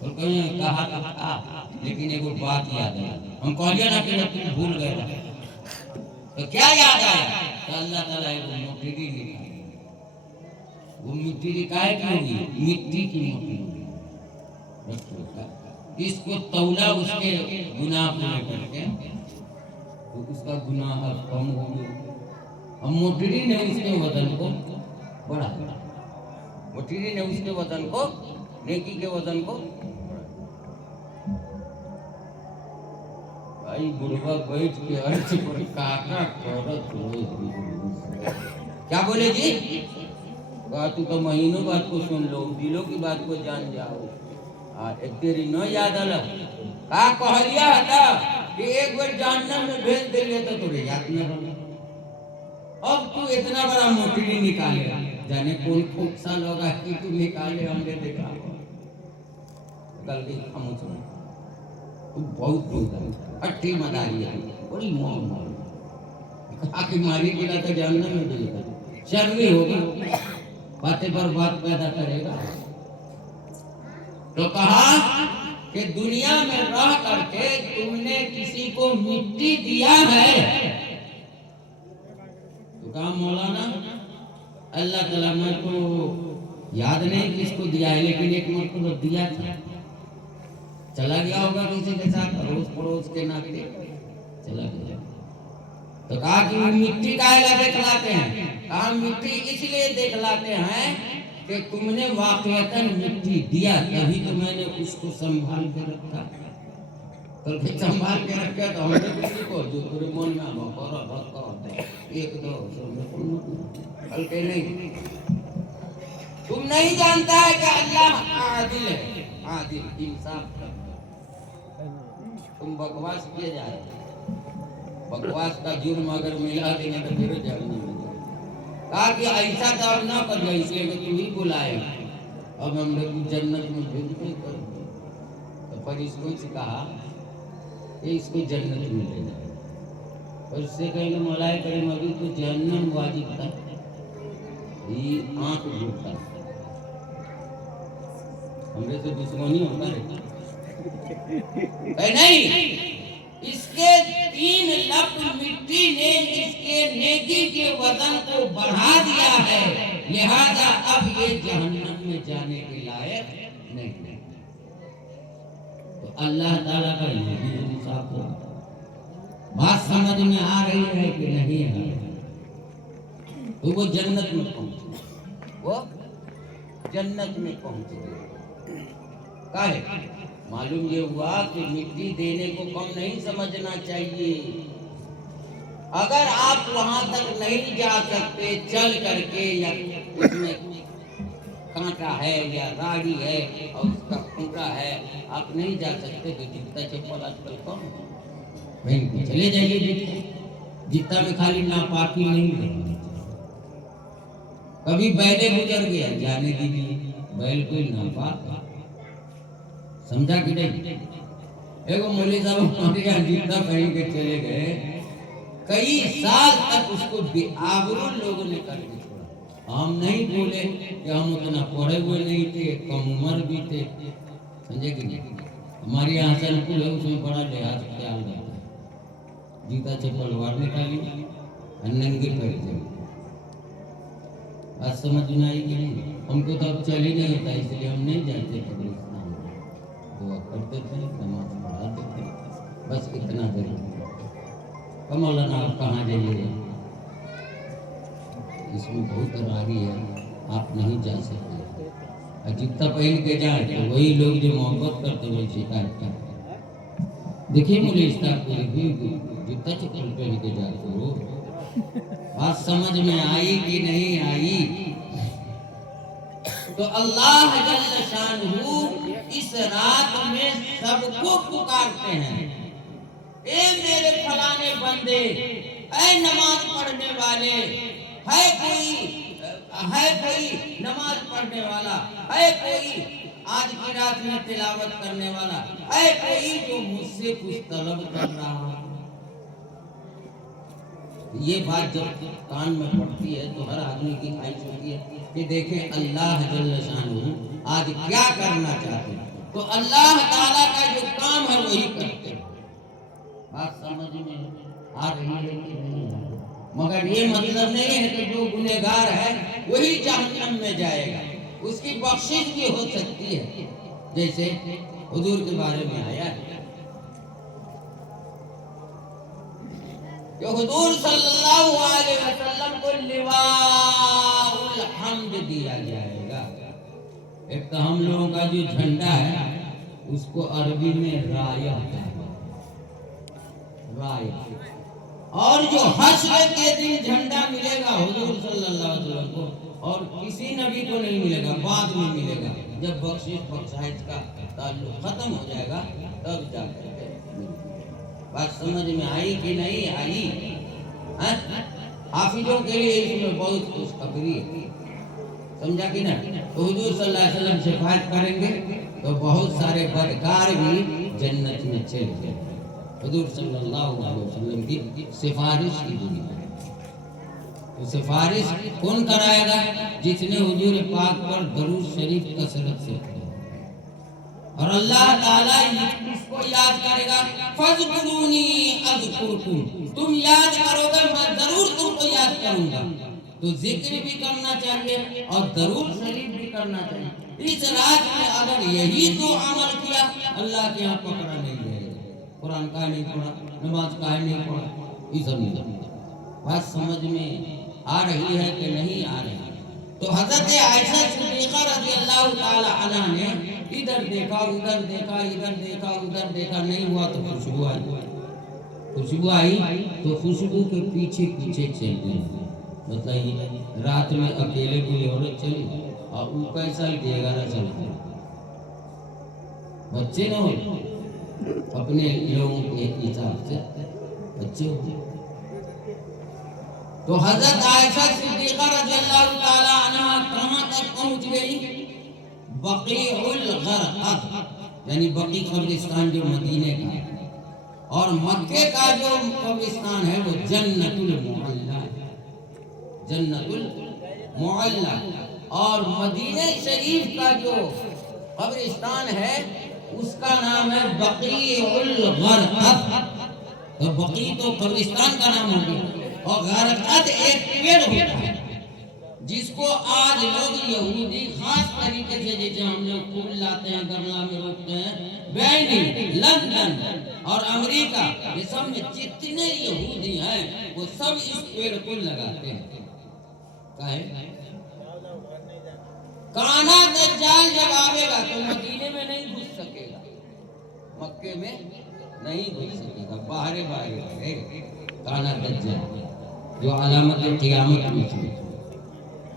تو کہیں کہا تھا لیکن ایک بات یاد ہے، ہم کہلیا نا کہ تم بھول گئے تھا، تو کیا یاد آیا؟ کہ اللہ تعالیٰ ایک موٹری نکالی. وہ مٹی کائے کی ہوگی؟ مٹی کی موٹی ہوگی. اس کو تولا اس کے گناہ پورے کر کے تو اس کا گناہ اب کم ہو گیا. اب موٹری نے اس کے وزن کو بڑھایا، موٹری نے اس کے وزن کو، نیکی کے وزن کو. بھائی بڑھوا بیٹھ کے عرض پر کاکا کرت ہوئے. کیا بولے جی؟ کہا تو تو مہینوں بات کو سن لو، دلوں کی بات کو جان جاؤ. ایک تیری نو یاد الگ کہا کہلیا تھا کہ ایک بار جہنم میں بھیج دے گے تو تجھے یاد نہ رہے. اب تو اتنا بڑا موٹری نکالے، جانے کون کھوکسا لوگا کہ تو نکالے، ہم نے دیکھا کل گئی خاموش میں. تو بہت بہت اٹھی مداری ہے، بڑی مور مور آکے ماری گلا تو جہنم میں بھیج دے. شرمی ہوگی، باتیں پر بات پیدا کرے گا. تو کہا کہ دنیا میں رہ کر کے تم نے کسی کو مٹی دیا ہے؟ تو کہا مولانا اللہ تعالیٰ میں تو یاد نہیں کس کو دیا ہے، لیکن ایک مرتبہ دیا تھا. چلا گیا ہوگا کسی کے ساتھ روز پڑوس کے ناطے چلا گیا. تو کہا کہ مٹی کائے دکھلاتے ہیں؟ کہا مٹی اس لیے دکھلاتے ہیں کہ تم نے واقعتاً مٹی دیا، تبھی تو میں نے اس کو سنبھال کے رکھا. کل کے سنبھال کے رکھا تو ہم نے کسی کو جو تیرے من میں بہت بہت ہوتا ہے ایک دو کل کے نہیں. تم نہیں جانتا ہے کہ اللہ عادل ہے، عادل انصاف کرتا ہے. تم بکواس کیے جا رہے، بکواس کا جرم اگر ملا دیں گے تو پھر جہنم میں. کہا کہ ایسا کام نہ کر جائے، اس لیے کہ تم ہی بلائے اب ہم نے جنت میں بھیج دے کر. تو فرشتوں سے کہا کہ اس کو جنت میں لے جائے. اور اس سے کہیں گے مولا کریم ابھی تو جہنم واجب تھا. یہ آنکھ جھوٹتا ہمارے سے دشمنی ہوتا ہے نہیں. اس کے 3 لفظ مٹی نے اس کے نیکی کے وزن کو بڑھا دیا ہے، لہذا اب یہ جہنم میں جانے کے لائق نہیں. تو اللہ تعالیٰ کا یہ بھی انصاف ہو. بات سمجھ میں آ رہی ہے کہ نہیں ہے؟ تو وہ جنت میں پہنچے، وہ جنت میں پہنچے. کاہے معلوم یہ ہوا کہ مٹی دینے کو کم نہیں سمجھنا چاہیے. اگر آپ وہاں تک نہیں جا سکتے چل کر کے، یا اس میں کانٹا ہے یا راڑی ہے اور اس کا کھوٹا ہے، آپ نہیں جا سکتے تو جتنا چپل آج کل کم بھائی چلے جائیے. جتنا میں خالی ناپاکی نہیں ہے. کبھی بیلے گزر گیا جانے دیجیے، بیل کوئی ناپاک ہے، سمجھا کہ نہیں؟ ایک مولوی صاحب ہمارے یہاں جتنا پہن کے چلے گئے، کئی سال تک اس کو بے آبرو لوگوں نے کر کے چھوڑا. ہم نہیں بولے کہ ہم اتنا پڑھے ہوئے نہیں تھے، کم عمر بھی تھے، سمجھے کہ نہیں؟ ہمارے یہاں سلپل ہے، اس میں بڑا لحاظ خیال رہتا ہے. جوتا چپل وار نکالی ننگے پیر چلے. بات سمجھ میں آئی کہ نہیں؟ ہم کو تو اب چل ہی نہیں ہوتا، اس لیے ہم نہیں جاتے قبرستان. دعا کرتے تھے، نماز پڑھاتے تھے، بس اتنا ضرور. مولانا آپ کہاں جائیے؟ اس میں بہت راگی ہے، آپ نہیں جا سکتے. جتنا پہن کے جائے تو وہی لوگ جو محبت کرتے ہوئے شکایت کرتے. دیکھیے مجھے اس طرح جتنا چپل پہن کے جائے تو بات سمجھ میں آئی کہ نہیں آئی؟ تو اللہ جل شانہ اس رات میں سب کو پکارتے ہیں، اے میرے فلانے بندے، اے نماز پڑھنے والے، ہے کوئی نماز پڑھنے والا، ہے کوئی آج کی رات میں تلاوت کرنے والا، ہے کوئی جو مجھ سے سے کچھ طلب کر رہا ہے. یہ بات جب کان میں پڑتی ہے تو ہر آدمی کی خواہش ہوتی ہے کہ دیکھیں اللہ جل شانہ آج کیا کرنا چاہتے ہیں, تو اللہ تعالیٰ کا جو کام ہے وہی کرتے ہیں. بات سمجھ میں آ رہی ہے کہ نہیں؟ مگر یہ مطلب نہیں ہے کہ جو گنہگار ہے وہی جہنم میں جائے گا, اس کی بخشش بھی ہو سکتی ہے, جیسے حضور کے بارے میں آیا ہے کہ حضور صلی اللہ علیہ وسلم کو لواء الحمد دیا جائے گا. ایک تو ہم لوگوں کا جو جھنڈا ہے اس کو عربی میں رایا کہتے ہیں, رایا. اور جو حشر کے دن جھنڈا ملے گا حضور صلی اللہ علیہ وسلم کو, اور کسی نبی کو نہیں ملے گا, بعد میں ملے گا جب بخشش بخشائش کا تعلق ختم ہو جائے گا تب جا کر کے. بات سمجھ میں آئی کہ نہیں آئی؟ حافظوں کے لیے اس میں بہت خوشخبری ہے, سمجھا کہ نا. تو حضور صلی اللہ علیہ وسلم شفاعت کریں گے تو بہت سارے بدکار بھی جنت میں چلے جائیں گے. حضور صلی اللہ علیہ وسلم کی سفارش کی دنیا ہے. تو سفارش کون کرائے گا؟ جس نے حضور پاک پر درود شریف کثرت سے پڑھا. اور اللہ تعالیٰ اس کو یاد کرے گا, فَاذْكُرُونِي أَذْكُرْكُمْ, تم یاد کرو گے میں ضرور تم کو یاد کروں گا. تو ذکر بھی کرنا چاہیے اور درود شریف بھی کرنا چاہیے. اس رات میں اگر یہی دو عمل کیا اللہ کے یہاں پکڑا نہیں جائے گا. قرآن کا نہیں پڑھا, نماز کا نہیں پڑھا, یہ سب نہیں. بات سمجھ میں آ رہی ہے کہ نہیں آ رہی؟ تو حضرت عائشہ صدیقہ رضی اللہ تعالی عنہ نے ادھر دیکھا ادھر دیکھا, ادھر دیکھا ادھر دیکھا, نہیں ہوا تو خوشبو آئی. خوشبو آئی تو خوشبو کے پیچھے پیچھے چل گئی. بتائیے رات میں اکیلے کوئی عورت چلی اور وہ کیسا ہی دے گا چل گیا. بچے نہ ہو اپنے لوگوں کے حساب سے بچے ہوتے. تو حضرت عائشہ صدیقہ رضی اللہ تعالی عنہ کہاں تک پہنچ گئی؟ بقیع الغرقد, یعنی بقیع قبرستان جو مدینے کا ہے, اور مکے کا جو قبرستان ہے وہ جنت المعلی, جنت المعلی. اور مدینہ شریف کا جو قبرستان ہے اس کا نام ہے بقیع الغرقد. تو بقیع تو قبرستان کا نام ہو گیا, اور غرقد ایک پیڑ ہوتا ہے جس کو آج لوگ یہودی خاص طریقے سے, جیسے ہم لوگ پھول لاتے ہیں گملہ میں روکتے ہیں, بینی لندن اور امریکہ یہ سب میں جتنے یہودی ہیں وہ سب اس پیڑ کو لگاتے ہیں. کانا دجال جب آئے گا تو مدینے میں نہیں گھس سکے گا, مکے میں نہیں گھس سکے گا, باہر رہے گا کانا دجال جو علامت قیامت میں تھی.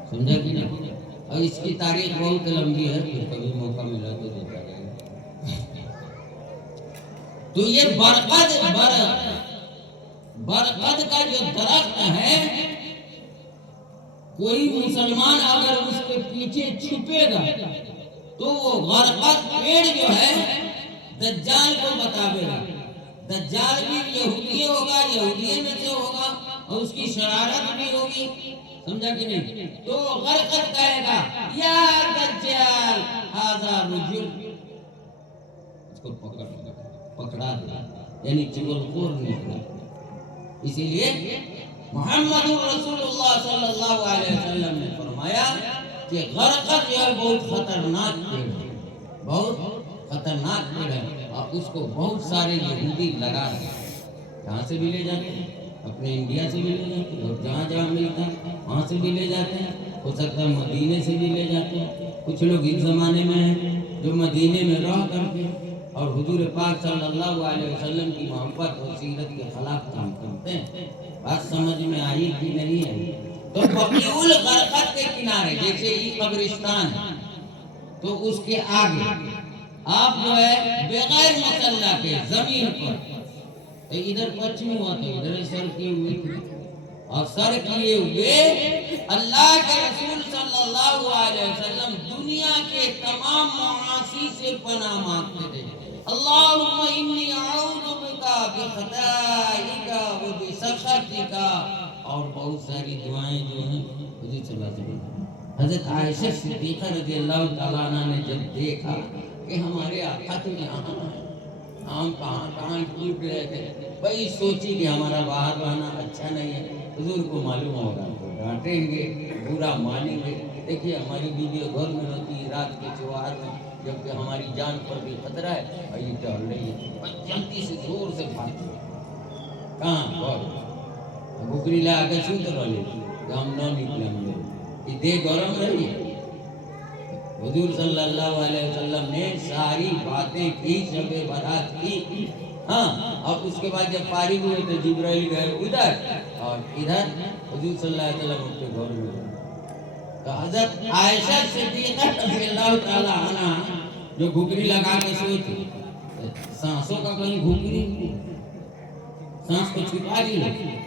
سمجھا کہ نہیں؟ اور اس کی تاریخ بہت لمبی ہے, پھر کبھی موقع ملا تو دیتا رہے گا. تو یہ برقد کا جو درخت ہے, کوئی مسلمان اگر اس کے پیچھے چھپے گا تو وہ غرقد پیڑ جو ہے دجال کو بتاوے گا. دجال بھی یہودی ہوگا, یہودی میں سے ہوگا, اور اس کی شرارت بھی ہوگی. سمجھا کہ نہیں؟ تو غرقد کہے گا یا دجال ھذا رجل, اس کو پکڑا دے, یعنی چغلخور نکلا. اسی لیے محمد رسول اللہ صلی اللہ علیہ وسلم نے فرمایا کہ غرقد جو ہے بہت خطرناک پیڑ ہے, بہت خطرناک پیڑ ہے, اور اس کو بہت سارے یہودی لگا رہے ہیں. کہاں سے بھی لے جاتے ہیں؟ اپنے انڈیا سے بھی لے جاتے ہیں, اور جہاں جہاں ملتا ہے وہاں سے بھی لے جاتے ہیں. ہو سکتا ہے مدینے سے بھی لے جاتے ہیں. کچھ لوگ اس زمانے میں ہیں جو مدینے میں رہ کرتے ہیں اور حضور پاک صلی اللہ علیہ وسلم کی محبت اور سیرت کے خلاف کام کرتے ہیں. بات سمجھ میں آئی کہ نہیں آئی؟ تو بقیع الغرقد کے کنارے جیسے یہ قبرستان ہے, تو اس کے آگے آپ جو ہے بغیر مسلح کے زمین پر, ادھر پچھم ہوا تو ادھر سر کیے ہوئے تھے, اور سر کیے ہوئے اللہ کے رسول صلی اللہ علیہ وسلم دنیا کے تمام معاصی سے پناہ مانگتے تھے. اللہم انی اعوذ سیکھا سیکھا اور بہت ساری دعائیں جو ہیں حضور صلی اللہ علیہ وسلم حضرت عائشہ صدیقہ رضی اللہ تعالیٰ عنہ نے جب دیکھا کہ ہمارے آقا تو یہاں ہیں، ہم کہاں ٹوٹ رہے تھے، بھائی سوچی کہ ہمارا باہر رہنا اچھا نہیں ہے، حضور کو معلوم ہوگا تو ڈانٹیں گے، برا مانیں گے۔ دیکھیے ہماری بیوی گھر میں رہتی ہے رات کے چوہار میں، جبکہ ہماری جان پر بھی خطرہ ہے اور یہ ٹہل رہی ہے، بس جلدی سے زور سے بھاگتی ہے، کہاں گھر بکری لا کے سوت رہے کہ ہم نہ نکلے، ہم لوگ یہ دے گرم رہی ہے۔ حضور صلی اللہ علیہ وسلم نے ساری باتیں کی، شب برات کی، ہاں، اب اس کے بعد جب فارغ ہوئے تو جبرائیل گئے ادھر اور ادھر حضور صلی اللہ علیہ وسلم ان کے گھر میں گئے۔ تو حضرت عائشہ صدیقہ رضی اللہ تعالی عنہ جو گھگری لگا کے سوئی تھی، سانسوں کا کہیں گھگری سانس کو چھپا دی نہیں۔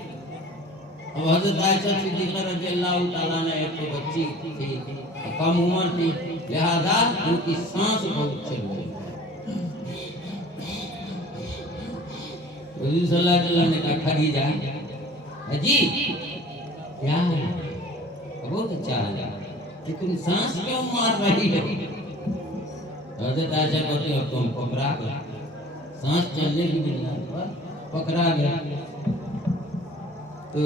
اب حضرت عائشہ صدیقہ رضی اللہ تعالیٰ نے ایک تو بچی تھی، کم عمر تھی، لہذا ان کی سانس بہت چل رہی۔ حضور صلی اللہ علیہ وسلم نے کہا خدیجہ جی کیا ہے؟ بہت اچھا ہے کہ تم سانس کیوں مار رہی ہو؟ حضرت عائشہ کہتی اب تم پکڑا گیا، سانس چلنے کی بنا پر پکڑا گیا۔ تو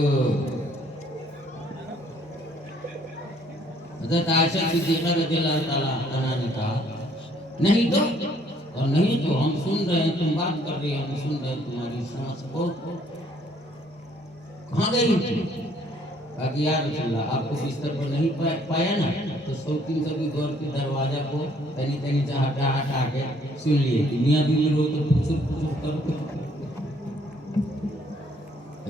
حضرت عائشہ صدیقہ رضی اللہ تعالیٰ عنہ نے کہا نہیں تو، اور نہیں تو ہم سن رہے ہیں، تم بات کر رہے ہیں، ہم سن رہے ہیں تمہاری سانس کو کہاں گئی تھی؟ کہا کہ یا رسول اللہ آپ کو بستر پر نہیں پایا نا، تو سوتین سے بھی غور کے دروازہ کو تنی تنی سے ہٹا کے سن لیے کہ میاں بیوی رو تو پھسر پھسر کرتے۔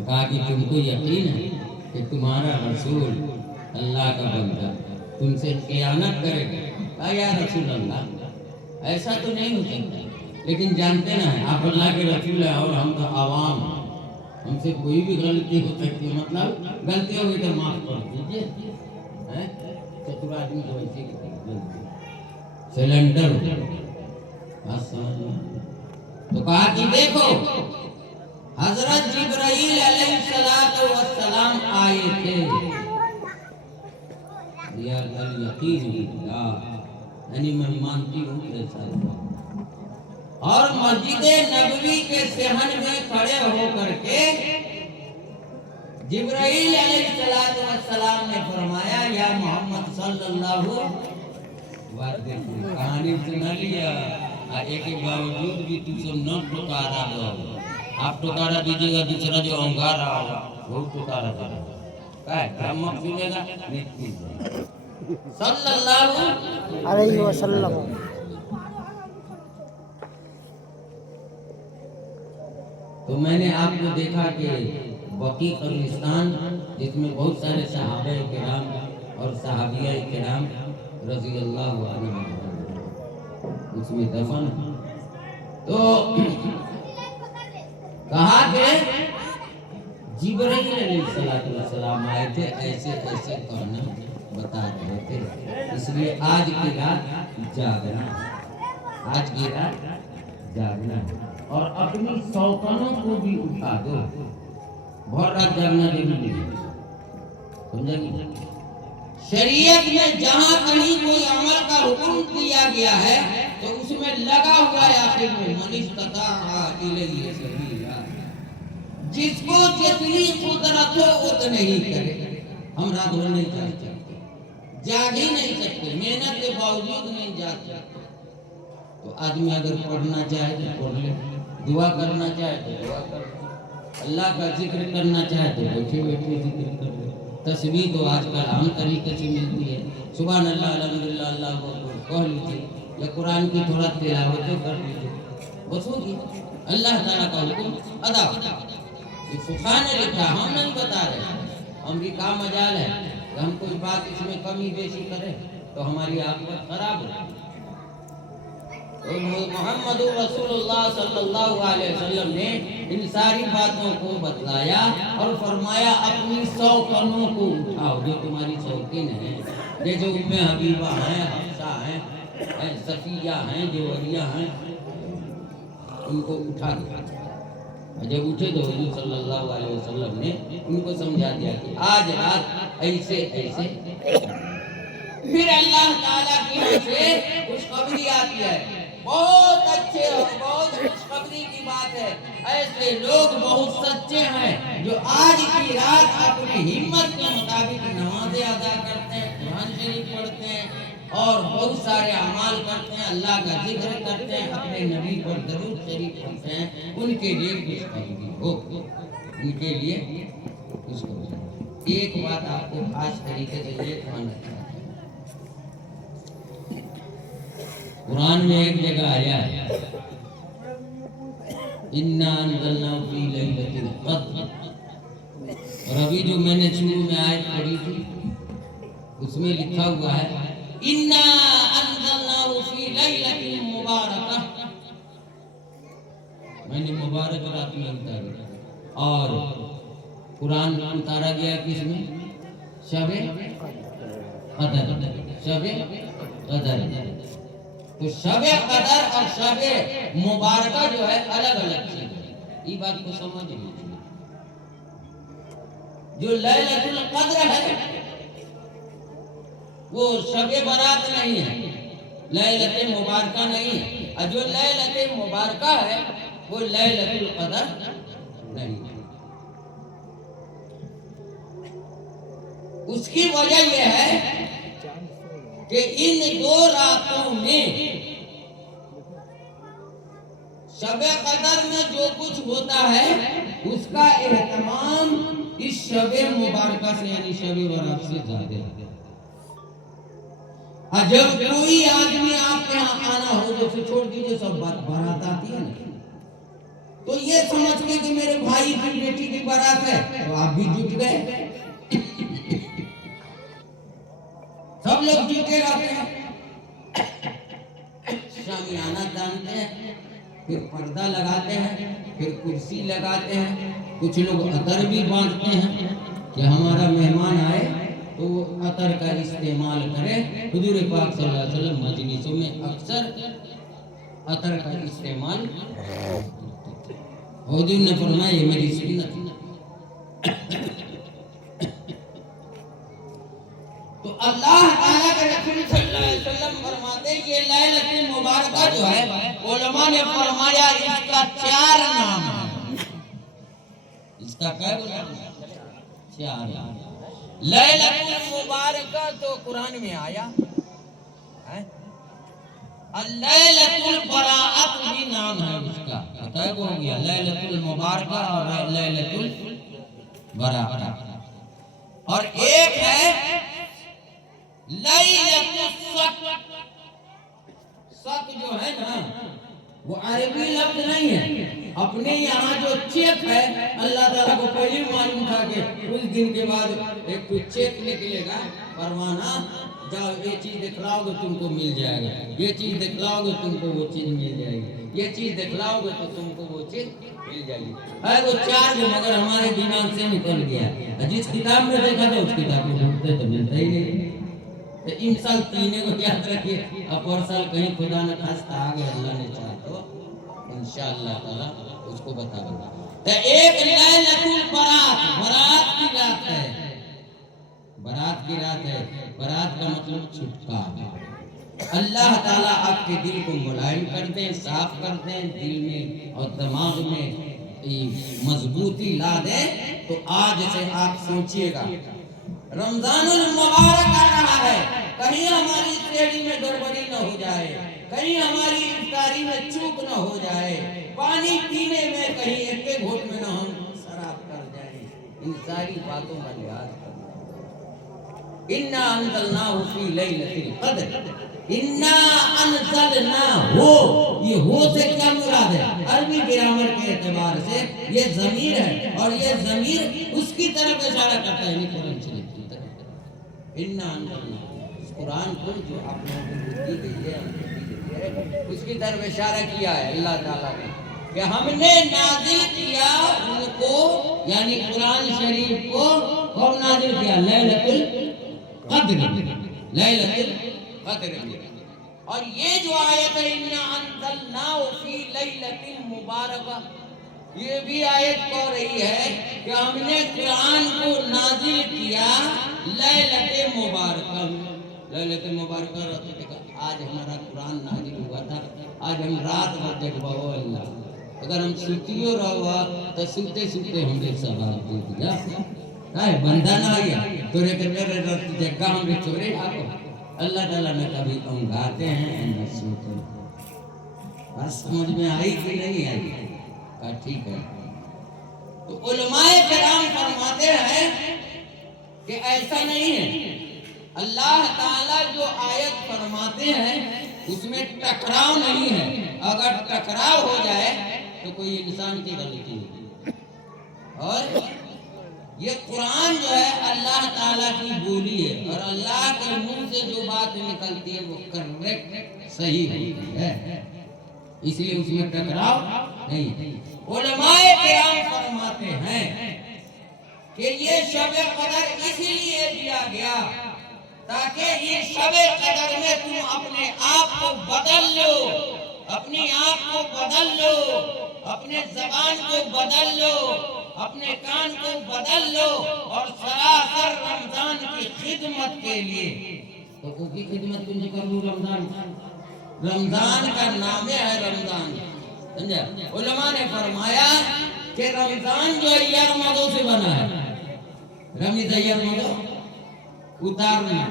کہا کہ تم کو یقین ہے کہ تمہارا رسول اللہ کا بندہ تم سے خیانت کرے گا؟ کہا یا رسول اللہ ایسا تو نہیں ہو سکتا، لیکن جانتے نا آپ اللہ کے رسول ہیں اور ہم تو عوام ہیں، ہم سے کوئی بھی غلطی ہو سکتی ہے، مطلب غلطی ہوگی تو معاف کر دیجیے، چتر آدمی کو ایسے سلنڈر تو کہا کہ دیکھو حضرت جبرائیل علیہ السلام آئے تھے، یا یقین یعنی میں مانتی ہوں کہ ایسا ہوا، اور مسجد نبوی کے صحن میں کھڑے ہو کر کے جبرائیل علیہ السلام نے فرمایا یا محمد صلی اللہ علیہ وسلم، کہانی سنا لیا ایک کے باوجود بھی تم سے نہ پکارا دو، آپ پکارا دیجیے گا، دوسرا جو انگارا ہوگا وہ پکارا کرے گا، ہم سنے گا صلی اللہ علیہ وسلم۔ تو میں نے آپ کو دیکھا کہ بقیع قبرستان جس میں بہت سارے صحابہ کرام اور صحابیہ کرام رضی اللہ عنہ اس میں دفن، تو کہا کہ جبرائیل علیہ السلام آئے تھے، ایسے ایسے کہنا بتا رہے تھے، اس لیے آج کی رات جاگنا، آج کی رات جاگنا اور اپنی سوکنوں کو بھی اٹھا دو، بہت رات جاگنا ضروری ہے، سمجھا گی؟ شریعت میں جہاں کہیں کوئی عمل کا حکم دیا گیا ہے تو اس میں لگا ہوا ہے آخر میں من استطاع الیہ سبیلا، جس کو جتنی قدرت ہو اتنے ہی کرے۔ ہم رات بھر نہیں جاگ سکتے، جاگ ہی نہیں سکتے، محنت کے باوجود نہیں جاگ سکتے، تو آدمی اگر پڑھنا چاہے تو پڑھ لے، دعا کرنا چاہے تو دعا کر لے، اللہ کا ذکر کرنا چاہے تو بیٹھے بیٹھے ذکر کر لے، تسبیح تو آج کل عام طریقے سے ملتی ہے، سبحان اللہ الحمدللہ اللہ اکبر کہہ لیجیے، یا قرآن کی تھوڑا تلاوت کر لیجیے، بس ہوگی، اللہ تعالیٰ کا حکم ادا ہوگا۔ یہ فقہ نے لکھا، ہم نہیں بتا رہے، امریکہ مجال ہے کہ ہم کوئی بات اس میں کمی بیشی کریں تو ہماری عاقبت خراب ہو۔ تو محمد رسول اللہ صلی اللہ علیہ وسلم نے ان ساری باتوں کو بتلایا اور فرمایا اپنی سوکنوں کو اٹھاؤ، جو تمہاری سوکن ہیں، جیسے ام حبیبہ ہیں، حفصہ ہیں، صفیہ ہیں، جوہریہ ہیں، ان کو اٹھا دو۔ جب اٹھے تو حضور صلی اللہ علیہ وسلم نے ان کو سمجھا دیا کہ آج رات ایسے ایسے. پھر اللہ تعالیٰ کی طرف سے خوشخبری آتی ہے. بہت اچھے اور بہت خوشخبری کی بات ہے. ایسے لوگ بہت سچے ہیں جو آج کی رات اپنی ہمت کے مطابق نمازیں ادا کرتے ہیں, قرآن شریف پڑھتے ہیں اور بہت سارے اعمال کرتے ہیں, اللہ کا ذکر کرتے ہیں, اپنے نبی پر درود شریف پڑھتے ہیں. ان کے لیے خوشخبری ہو, ان کے لیے خوشخبری. ایک بات آپ کو خاص طریقے سے یہ سمجھنا چاہتا ہوں. قرآن میں ایک جگہ آیا ہے اِنَّا أَنزَلْنَاهُ فِي لَيْلَةِ الْقَدْرِ, اور ابھی جو میں نے شروع میں آیت پڑھی تھی اس میں لکھا ہوا ہے اِنَّا أَنزَلْنَاهُ فِي لَيْلَةٍ مُبَارَكَةٍ. میں نے مبارک رات میں اتارا, اور قرآن اتارا گیا کس میں؟ شب قدر. شب قدر. تو شب قدر اور شب مبارکہ جو ہے الگ الگ چیز ہے, یہ بات کو سمجھ لیجیے. جو لیلۃ القدر ہے وہ شب برات نہیں ہے, لیلۃ مبارکہ نہیں ہے, اور جو لیلۃ مبارکہ ہے وہ لیلۃ القدر نہیں ہے. اس کی وجہ یہ ہے کہ ان دو راتوں میں شب قدر میں جو کچھ ہوتا ہے اس کا اہتمام اس شب مبارکہ سے یعنی شب برات سے زیادہ ہے. جب کوئی آدمی آپ کے یہاں آنا ہو, جیسے چھوڑ دیجیے سب بات بارات آتی ہے نا, تو یہ سمجھ کے کہ میرے بھائی کی بیٹی کی بارات ہے تو آپ بھی جٹ گئے, سب لوگ جٹے رہتے ہیں, شامیانہ تانتے ہیں, پھر پردہ لگاتے ہیں, پھر کرسی لگاتے ہیں, کچھ لوگ عطر بھی باندھتے ہیں کہ ہمارا مہمان آئے تو وہ عطر کا استعمال کرے. حضور پاک صلی اللہ علیہ وسلم مجلسوں میں اکثر عطر کا استعمال حضور نے فرمایا یہ میری سنت ہے. تو اللہ تعالیٰ کے رسول صلی اللہ علیہ وسلم فرماتے ہیں یہ لیلۃ مبارکہ جو ہے علماء نے فرمایا اس کا 4 نام ہے. اس کا کیا بولا؟ 4 نام. لیلۃ المبارکہ تو قرآن میں آیا ہے, لیلۃ البراءۃ بھی نام ہے اس کا, کیا ہو گیا؟ لیلۃ المبارکہ اور لیلۃ البراءۃ. اور ایک ہے لیلۃ الصق. صق جو ہے نا وہ عربی لفظ نہیں ہے, اپنے یہاں جو چیک ہے اللہ تعالیٰ کو پہلے معلوم تھا کہ کچھ دن کے بعد ایک کوئی چیک نکلے گا, پروانہ, جاؤ یہ چیز دکھلاؤ گے تم کو مل جائے گا, یہ چیز دکھلاؤ گے تم کو وہ چیز مل جائے گی, یہ چیز دکھلاؤ گے تو تم کو وہ چیز مل جائے گی. ہے وہ 4 جو مگر ہمارے دماغ سے نکل گیا. جس کتاب میں دیکھا تھا اس کتاب میں ڈھونڈتے تو ملتا ہی نہیں. ان سال 3 کو کیا کریے, اب اور سال کہیں خدا نہ خواستہ آ گئے اللہ نے چاہا تو انشاءاللہ تعالیٰ اس کو بتا دوں گا. تو ایک لیلۃ البراءۃ, برات کی رات ہے, برات کی رات ہے. برات کا مطلب چھٹکارا. اللہ تعالیٰ آپ کے دل کو ملائم کرتے ہیں, صاف کرتے ہیں, دل میں اور دماغ میں مضبوطی لا دیں. تو آج سے آپ سوچئے گا رمضان المبارک آ رہا ہے, کہیں ہماری سحری میں گڑبڑی نہ ہو جائے, کہیں ہماری افطاری میں چوک نہ ہو جائے, پانی پینے میں کہیں ایک گھونٹ میں نہ ہم شراب کر جائیں. ان ساری باتوں کا لحاظ کرنا. اِنَّا أَنزَلْنَاهُ فِي لَيْلَةِ الْقَدْرِ. اِنَّا أَنزَلْنَاهُ, یہ ہو سے کیا مراد ہے؟ عربی گرامر کے اعتبار سے یہ ضمیر ہے, اور یہ ضمیر اس کی طرف اشارہ کرتا ہے, نہیں قرآن شریف کی طرف. اِنَّا أَنزَلْنَاهُ, اس قرآن کو جو آپ لوگوں کو دی گئی ہے اس کی طرف اشارہ کیا ہے اللہ تعالیٰ نے کہ ہم نے نازل کیا ان کو, یعنی قرآن شریف کو کب نازل کیا؟ لیلۃ القدر, لیلۃ القدر. اور یہ جو آیت ہے اِنَّا أَنزَلْنَاهُ فِي لَيْلَةٍ مُبَارَكَةٍ, یہ بھی آیت کہہ رہی ہے کہ ہم نے قرآن کو نازل کیا لیلت مبارکہ، لیلت مبارکہ رات کا آج ہمارا قرآن نازل ہوا تھا، آج ہم رات بھر جگواؤ اللہ، اگر ہم سوتیو رہا تو سوتے سوتے ہم نے ثواب دے دیا، ہے بندہ نہ آیا تو رات جگہ ہم نے چھوڑے آپ اللہ تعالیٰ نے کبھی اونگھاتے ہیں نہ سوتے۔ بس سمجھ میں آئی کہ نہیں آئی؟ کہا ٹھیک ہے۔ تو علماء کرام فرماتے ہیں کہ ایسا نہیں ہے، اللہ تعالیٰ جو آیت فرماتے ہیں اس میں ٹکراؤ نہیں ہے، اگر ٹکراؤ ہو جائے تو کوئی انسان کی غلطی ہوگی، اور یہ قرآن جو ہے اللہ تعالیٰ کی بولی ہے، اور اللہ کے منہ سے جو بات نکلتی ہے وہ کریکٹ صحیح ہوتی ہے، اس لیے اس میں ٹکراؤ نہیں۔ علماء کرام فرماتے ہیں کہ یہ شب قدر اس لیے دیا گیا تاکہ یہ شب قدر میں تم اپنے آپ کو بدل لو، اپنی آپ کو بدل لو، اپنے زبان کو بدل لو، اپنے کان کو بدل لو، اور سراسر رمضان کی خدمت کے لیے۔ تو کو کی خدمت تم نے کرو رمضان کا نام ہے رمضان، سمجھا؟ علماء نے فرمایا کہ رمضان جو ہے یرمدوں سے بنا ہے، رمیز یرمدوں اتارنا،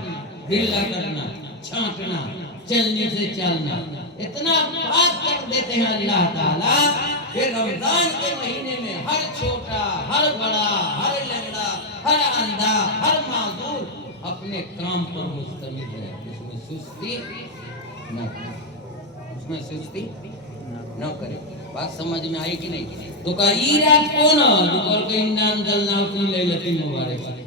ڈھیلا کرنا، چھانٹنا، چلنے سے چلنا، اتنا بات کر دیتے ہیں اللہ تعالیٰ کہ رمضان کے مہینے میں ہر چھوٹا، ہر بڑا، ہر لنگڑا، ہر اندھا، ہر معذور اپنے کام پر مستمر ہے، اس میں سستی نہ کرے، اس میں سستی نہ کرے۔ بات سمجھ میں آئی کہ نہیں؟ تو کہا رات کو نا تو کہ انا انزلنا فی لیلۃ مبارکہ،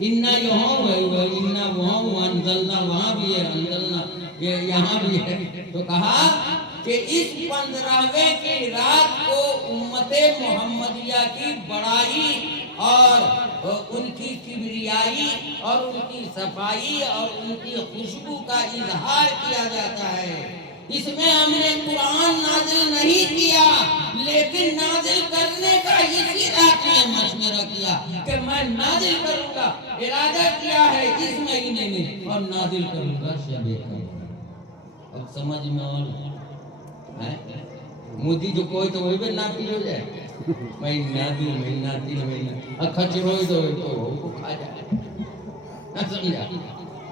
انا یہاں ہے، انا وہاں، انزلنا وہاں بھی ہے، انزلنا یہاں بھی ہے۔ تو کہا کہ اس 15ویں کی رات کو امت محمدیہ کی بڑائی اور ان کی کبریائی اور ان کی صفائی اور ان کی خوشبو کا اظہار کیا جاتا ہے۔ اس میں ہم نے قرآن نازل نہیں کیا، لیکن نازل کرنے کا اسی رات میں مشورہ کیا کہ میں نازل کروں گا، ارادہ کیا ہے اس مہینے میں، اور نازل کروں گا شب قدر۔ اب سمجھ میں آیا؟ مودی جو کوئی تو وہی بھی نافی ہو جائے، مہینہ دو مہینہ تین مہینہ کھچروئی تو وہ کھا جائے، نہ سمجھا؟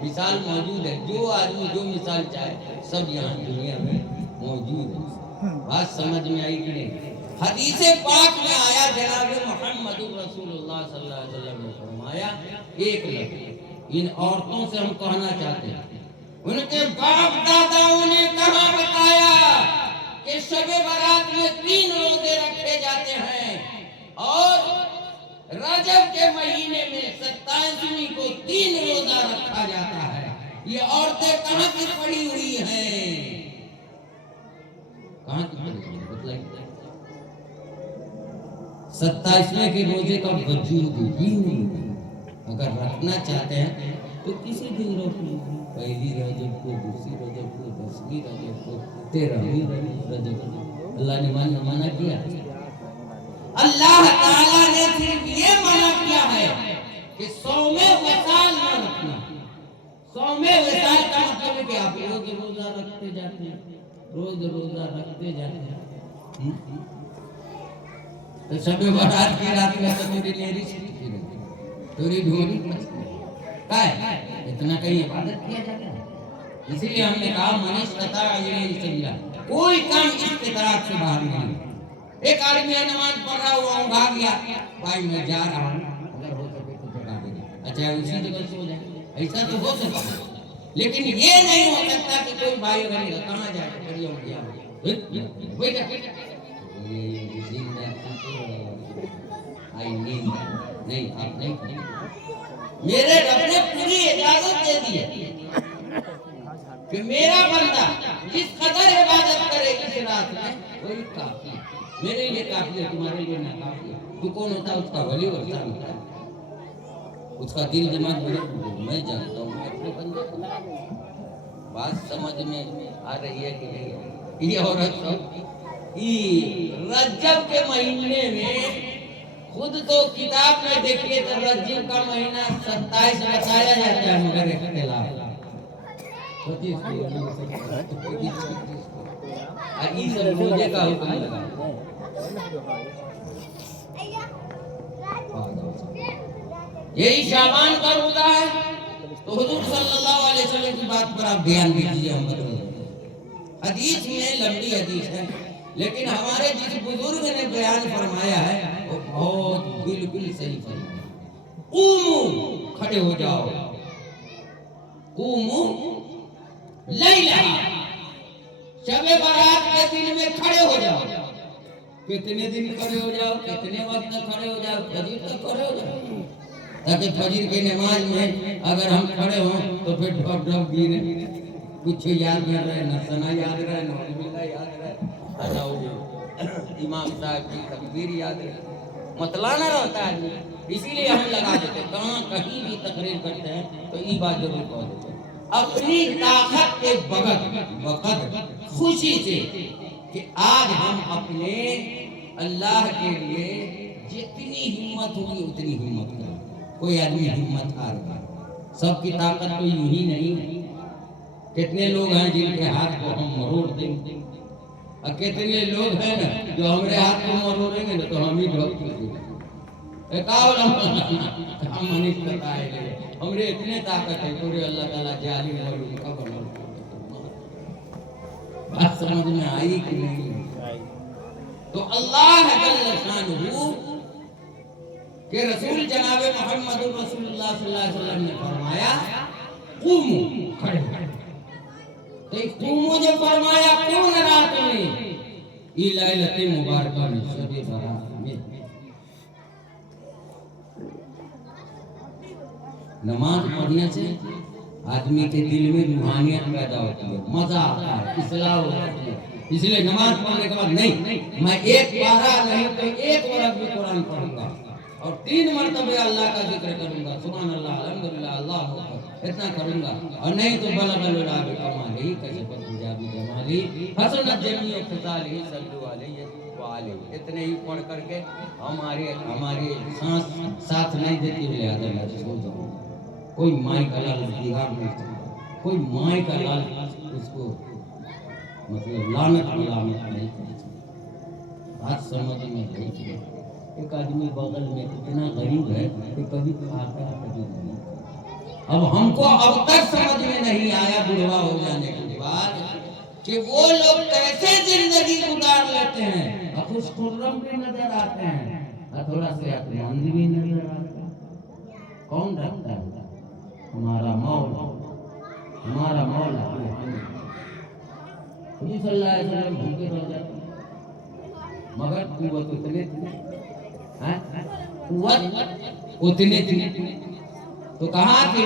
مثال موجود ہے، جو آدمی جو مثال چاہے سب یہاں دنیا میں موجود ہے۔ بات سمجھ میں آئی کہ نہیں؟ حدیث پاک میں آیا، جناب محمد رسول اللہ صلی اللہ علیہ وسلم نے فرمایا، ایک لفظ ان عورتوں سے ہم کہنا چاہتے ہیں، ان کے باپ داداؤں نے کہاں بتایا کہ شب برات میں 3 روزے رکھے جاتے ہیں، اور رجب کے مہینے میں 27ویں کو 3 روزہ رکھا جاتا ہے۔ یہ عورتیں کہاں کی پڑی ہوئی ہیں؟ کہاں کی پڑی ہوئی ہیں؟ بتلائیے۔ 27ویں کے روزے کا وجود ہی نہیں، اگر رکھنا چاہتے ہیں تو کسی دن رکھ لیں، پہلی رجب کو، دوسری رجب کو، 10ویں رجب کو، 13ویں رجب کو۔ اللہ نے منع کیا؟ اللہ تعالیٰ نے صرف یہ منع کیا ہے کہ صوم وصال نہ رکھنا۔ صوم وصال کا مطلب ہے کہ آپ روز روزہ رکھتے جاتے ہیں، روز روزہ رکھتے جاتے ہیں، تو شب برات کی رات میں تو میری نیری چھٹی رہتی، تھوڑی ڈھونی پچھتی ہے، اتنا کہیں عبادت کیا جاتا ہے۔ اسی لیے ہم نے کہا من استطاع الیہ سبیلا، کوئی کام استطاعت سے باہر نہیں۔ ایک آدمی نماز پڑھ رہا ہوا اونگھا گیا، بھائی میں جا رہا ہوں، اگر ہو سکے تو جگا دے دیں، اچھا اسی جگہ سو جائے، ایسا تو ہو سکتا ہے، لیکن یہ نہیں ہو سکتا کہ کوئی بھائی بہن کہاں جائے کڑی ہو گیا نہیں، آپ نہیں، میرے رب نے پوری اجازت دے دی ہے کہ میرا بندہ جس قدر عبادت کرے اس رات میں وہی کافی ہے، میرے لیے کافی ہے، تمہارے لیے نہ کافی ہے۔ تو کون ہوتا ہے؟ اس کا ولی ہوتا ہے، اس کا دل دماغ میں جانتا ہوں اپنے بندے کو۔ بات سمجھ میں آ رہی ہے کہ نہیں؟ یہ عورت سب رجب کے مہینے میں خود تو کتاب میں دیکھیے تو رجب کا مہینہ 27 بتایا جاتا ہے، مگر اختلاف روزے کا حکم لگا۔ یہی شعبان کا روزہ ہے، تو حضور صلی اللہ علیہ وسلم کی بات پر آپ دھیان دیجیے۔ حدیث میں لمبی حدیث ہے، لیکن ہمارے جس بزرگ نے بیان فرمایا ہے وہ بہت بالکل صحیح فرمایا۔ قوموا، کھڑے ہو جاؤ، قوموا لیلا، شب برات کے دن میں کھڑے ہو جاؤ۔ کتنے دن کھڑے ہو جاؤ؟ کتنے وقت تک کھڑے ہو جاؤ؟ فجر تک کھڑے ہو جاؤ، تاکہ فجر کی نماز میں اگر ہم کھڑے ہوں تو پھر ڈھب ڈھب گیرے، کچھ یاد نہ رہے، نہ ثنا یاد رہے، نہ باللہ یاد رہے، امام صاحب کی تکبیر یاد رہے، مطلع نہ رہتا ہے۔ اسی لیے ہم لگا دیتے، کہاں کہیں بھی تقریر کرتے ہیں تو یہ بات ضرور کہہ دیتے ہیں، اپنی طاقت کے وقت خوشی سے کہ آج ہم اپنے اللہ کے لیے جتنی ہمت ہوگی اتنی ہمت کریں۔ کوئی آدمی ہمت ہار گیا، سب کی طاقت تو یوں ہی نہیں۔ کتنے لوگ ہیں جن کے ہاتھ کو ہم مروڑ دیں، اور کتنے لوگ ہیں نا جو ہمارے ہاتھ کو مروڑیں گے تو ہم ہی ڈھوک دیں گے۔ ہمارے اتنے طاقت ہے، پورے اللہ تعالیٰ جالی مروڑ کا بنا۔ بات سمجھ میں آئی کہ نہیں؟ تو اللہ جل شانہ کہ رسول جناب محمد رسول اللہ صلی اللہ علیہ وسلم نے فرمایا قوموا، کھڑے ہو۔ تو قوموا جو فرمایا کون رات میں؟ لیلۃ مبارکہ میں، شب برات میں۔ نماز پڑھنے سے آدمی کے دل میں روحانیت پیدا ہوتی ہے، مزہ آتا ہے، اصلاح ہوتی ہے۔ اس لیے نماز پڑھنے کے بعد نہیں میں ایک پارہ نہیں تو ایک ورق بھی قرآن پڑھوں گا اور 3 مرتبہ اللہ کا ذکر کروں گا، سبحان اللہ، الحمدللہ، اللہ اکبر، اتنا کروں گا۔ اور نہیں تو بلغ العلا بکمالہ کشف الدجی بجمالہ حسنت جمیع خصالہ صلوا علیہ وآلہ۔ اتنے ہی پڑھ کر کے ہماری سانس ساتھ نہیں دیتی، لہذا اللہ سو جاؤں۔ کوئی مائی کا لال بگاڑ نہیں سکتا، کوئی مائی کا لال اس کو مطلب لعنت ملامت نہیں کر سکتا۔ بات سمجھ میں نہیں۔ ایک آدمی بغل میں اتنا غریب ہے کہ کبھی کھاتا ہے کبھی نہیں۔ اب ہم کو اب تک سمجھ میں نہیں آیا بڑھوا ہو جانے کے بعد کہ وہ لوگ کیسے زندگی گزار لیتے ہیں، خوش خرم بھی نظر آتے ہیں اور تھوڑا صحت مند بھی نظر آتے ہیں۔ کون رکھتا ہے؟ ہمارا مولا، ہمارا مولا حضور صلی اللہ علیہ وسلم بھوکے رہ جاتے ہیں، مگر قوت اتنے تھی تو کہا کہ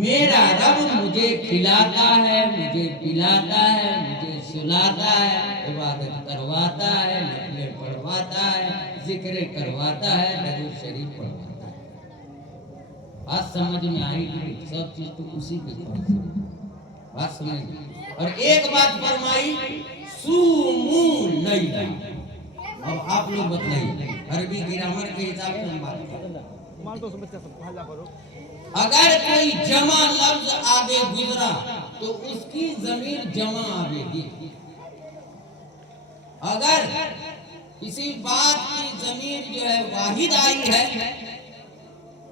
میرا رب مجھے کھلاتا ہے، مجھے پلاتا ہے، مجھے سلاتا ہے، عبادت کرواتا ہے، نفلیں پڑھواتا ہے، ذکر کرواتا ہے، درود شریف پڑھواتا ہے۔ بات سمجھ میں آئی کہ سب چیز تو اسی کے پاس ہے۔ بات سمجھ میں۔ اور ایک بات فرمائی سومو لیلا۔ اب آپ لوگ بتائیے عربی گرامر کے حساب سے ہم بات کریں، اگر کوئی جمع لفظ آگے گزرا تو اس کی ضمیر جمع آگے گی۔ اگر کسی بات کی ضمیر جو ہے واحد آئی ہے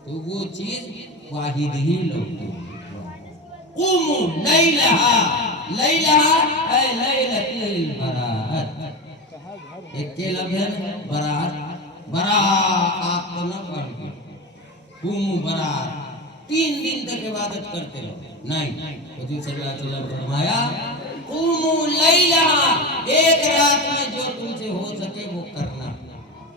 تو وہ چیز واحد ہی لوٹتی ہے۔ قوموا لیلہا، لیلہا اے لیلۃ البراۃ، ایک کے لفظ ہے برات، برات آپ کو نہ پڑھ گئے، قوموا برات، 3 دن تک عبادت کرتے رہو۔ نہیں، حضور صلی اللہ علیہ وسلم نے فرمایا قوموا لیلہا، ایک رات میں جو تم سے ہو سکے وہ کرنا۔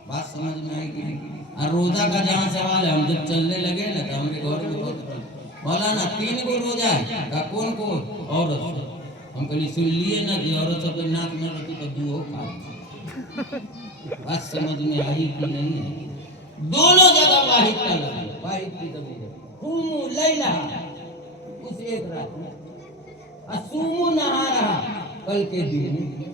بات سمجھ میں آئی کہ نہیں؟ اور روزہ کا جہاں سوال ہے، ہم جب چلنے لگے نا تو ہمارے گھر میں بہت مولانا 3 کو روزہ ہے، کہا کون کو؟ عورت۔ ہم کہلی سن لیے نا کہ عورت سب ناک نہ رکھی تو دو کھا۔ بات سمجھ میں آئی کہ نہیں؟ دونوں جگہ واحد کا لگا، واحد کی ضمیر ہے۔ قوموا لیلہا اس ایک رات میں، اصوموا نہارہا کل کے دن میں،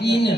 3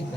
1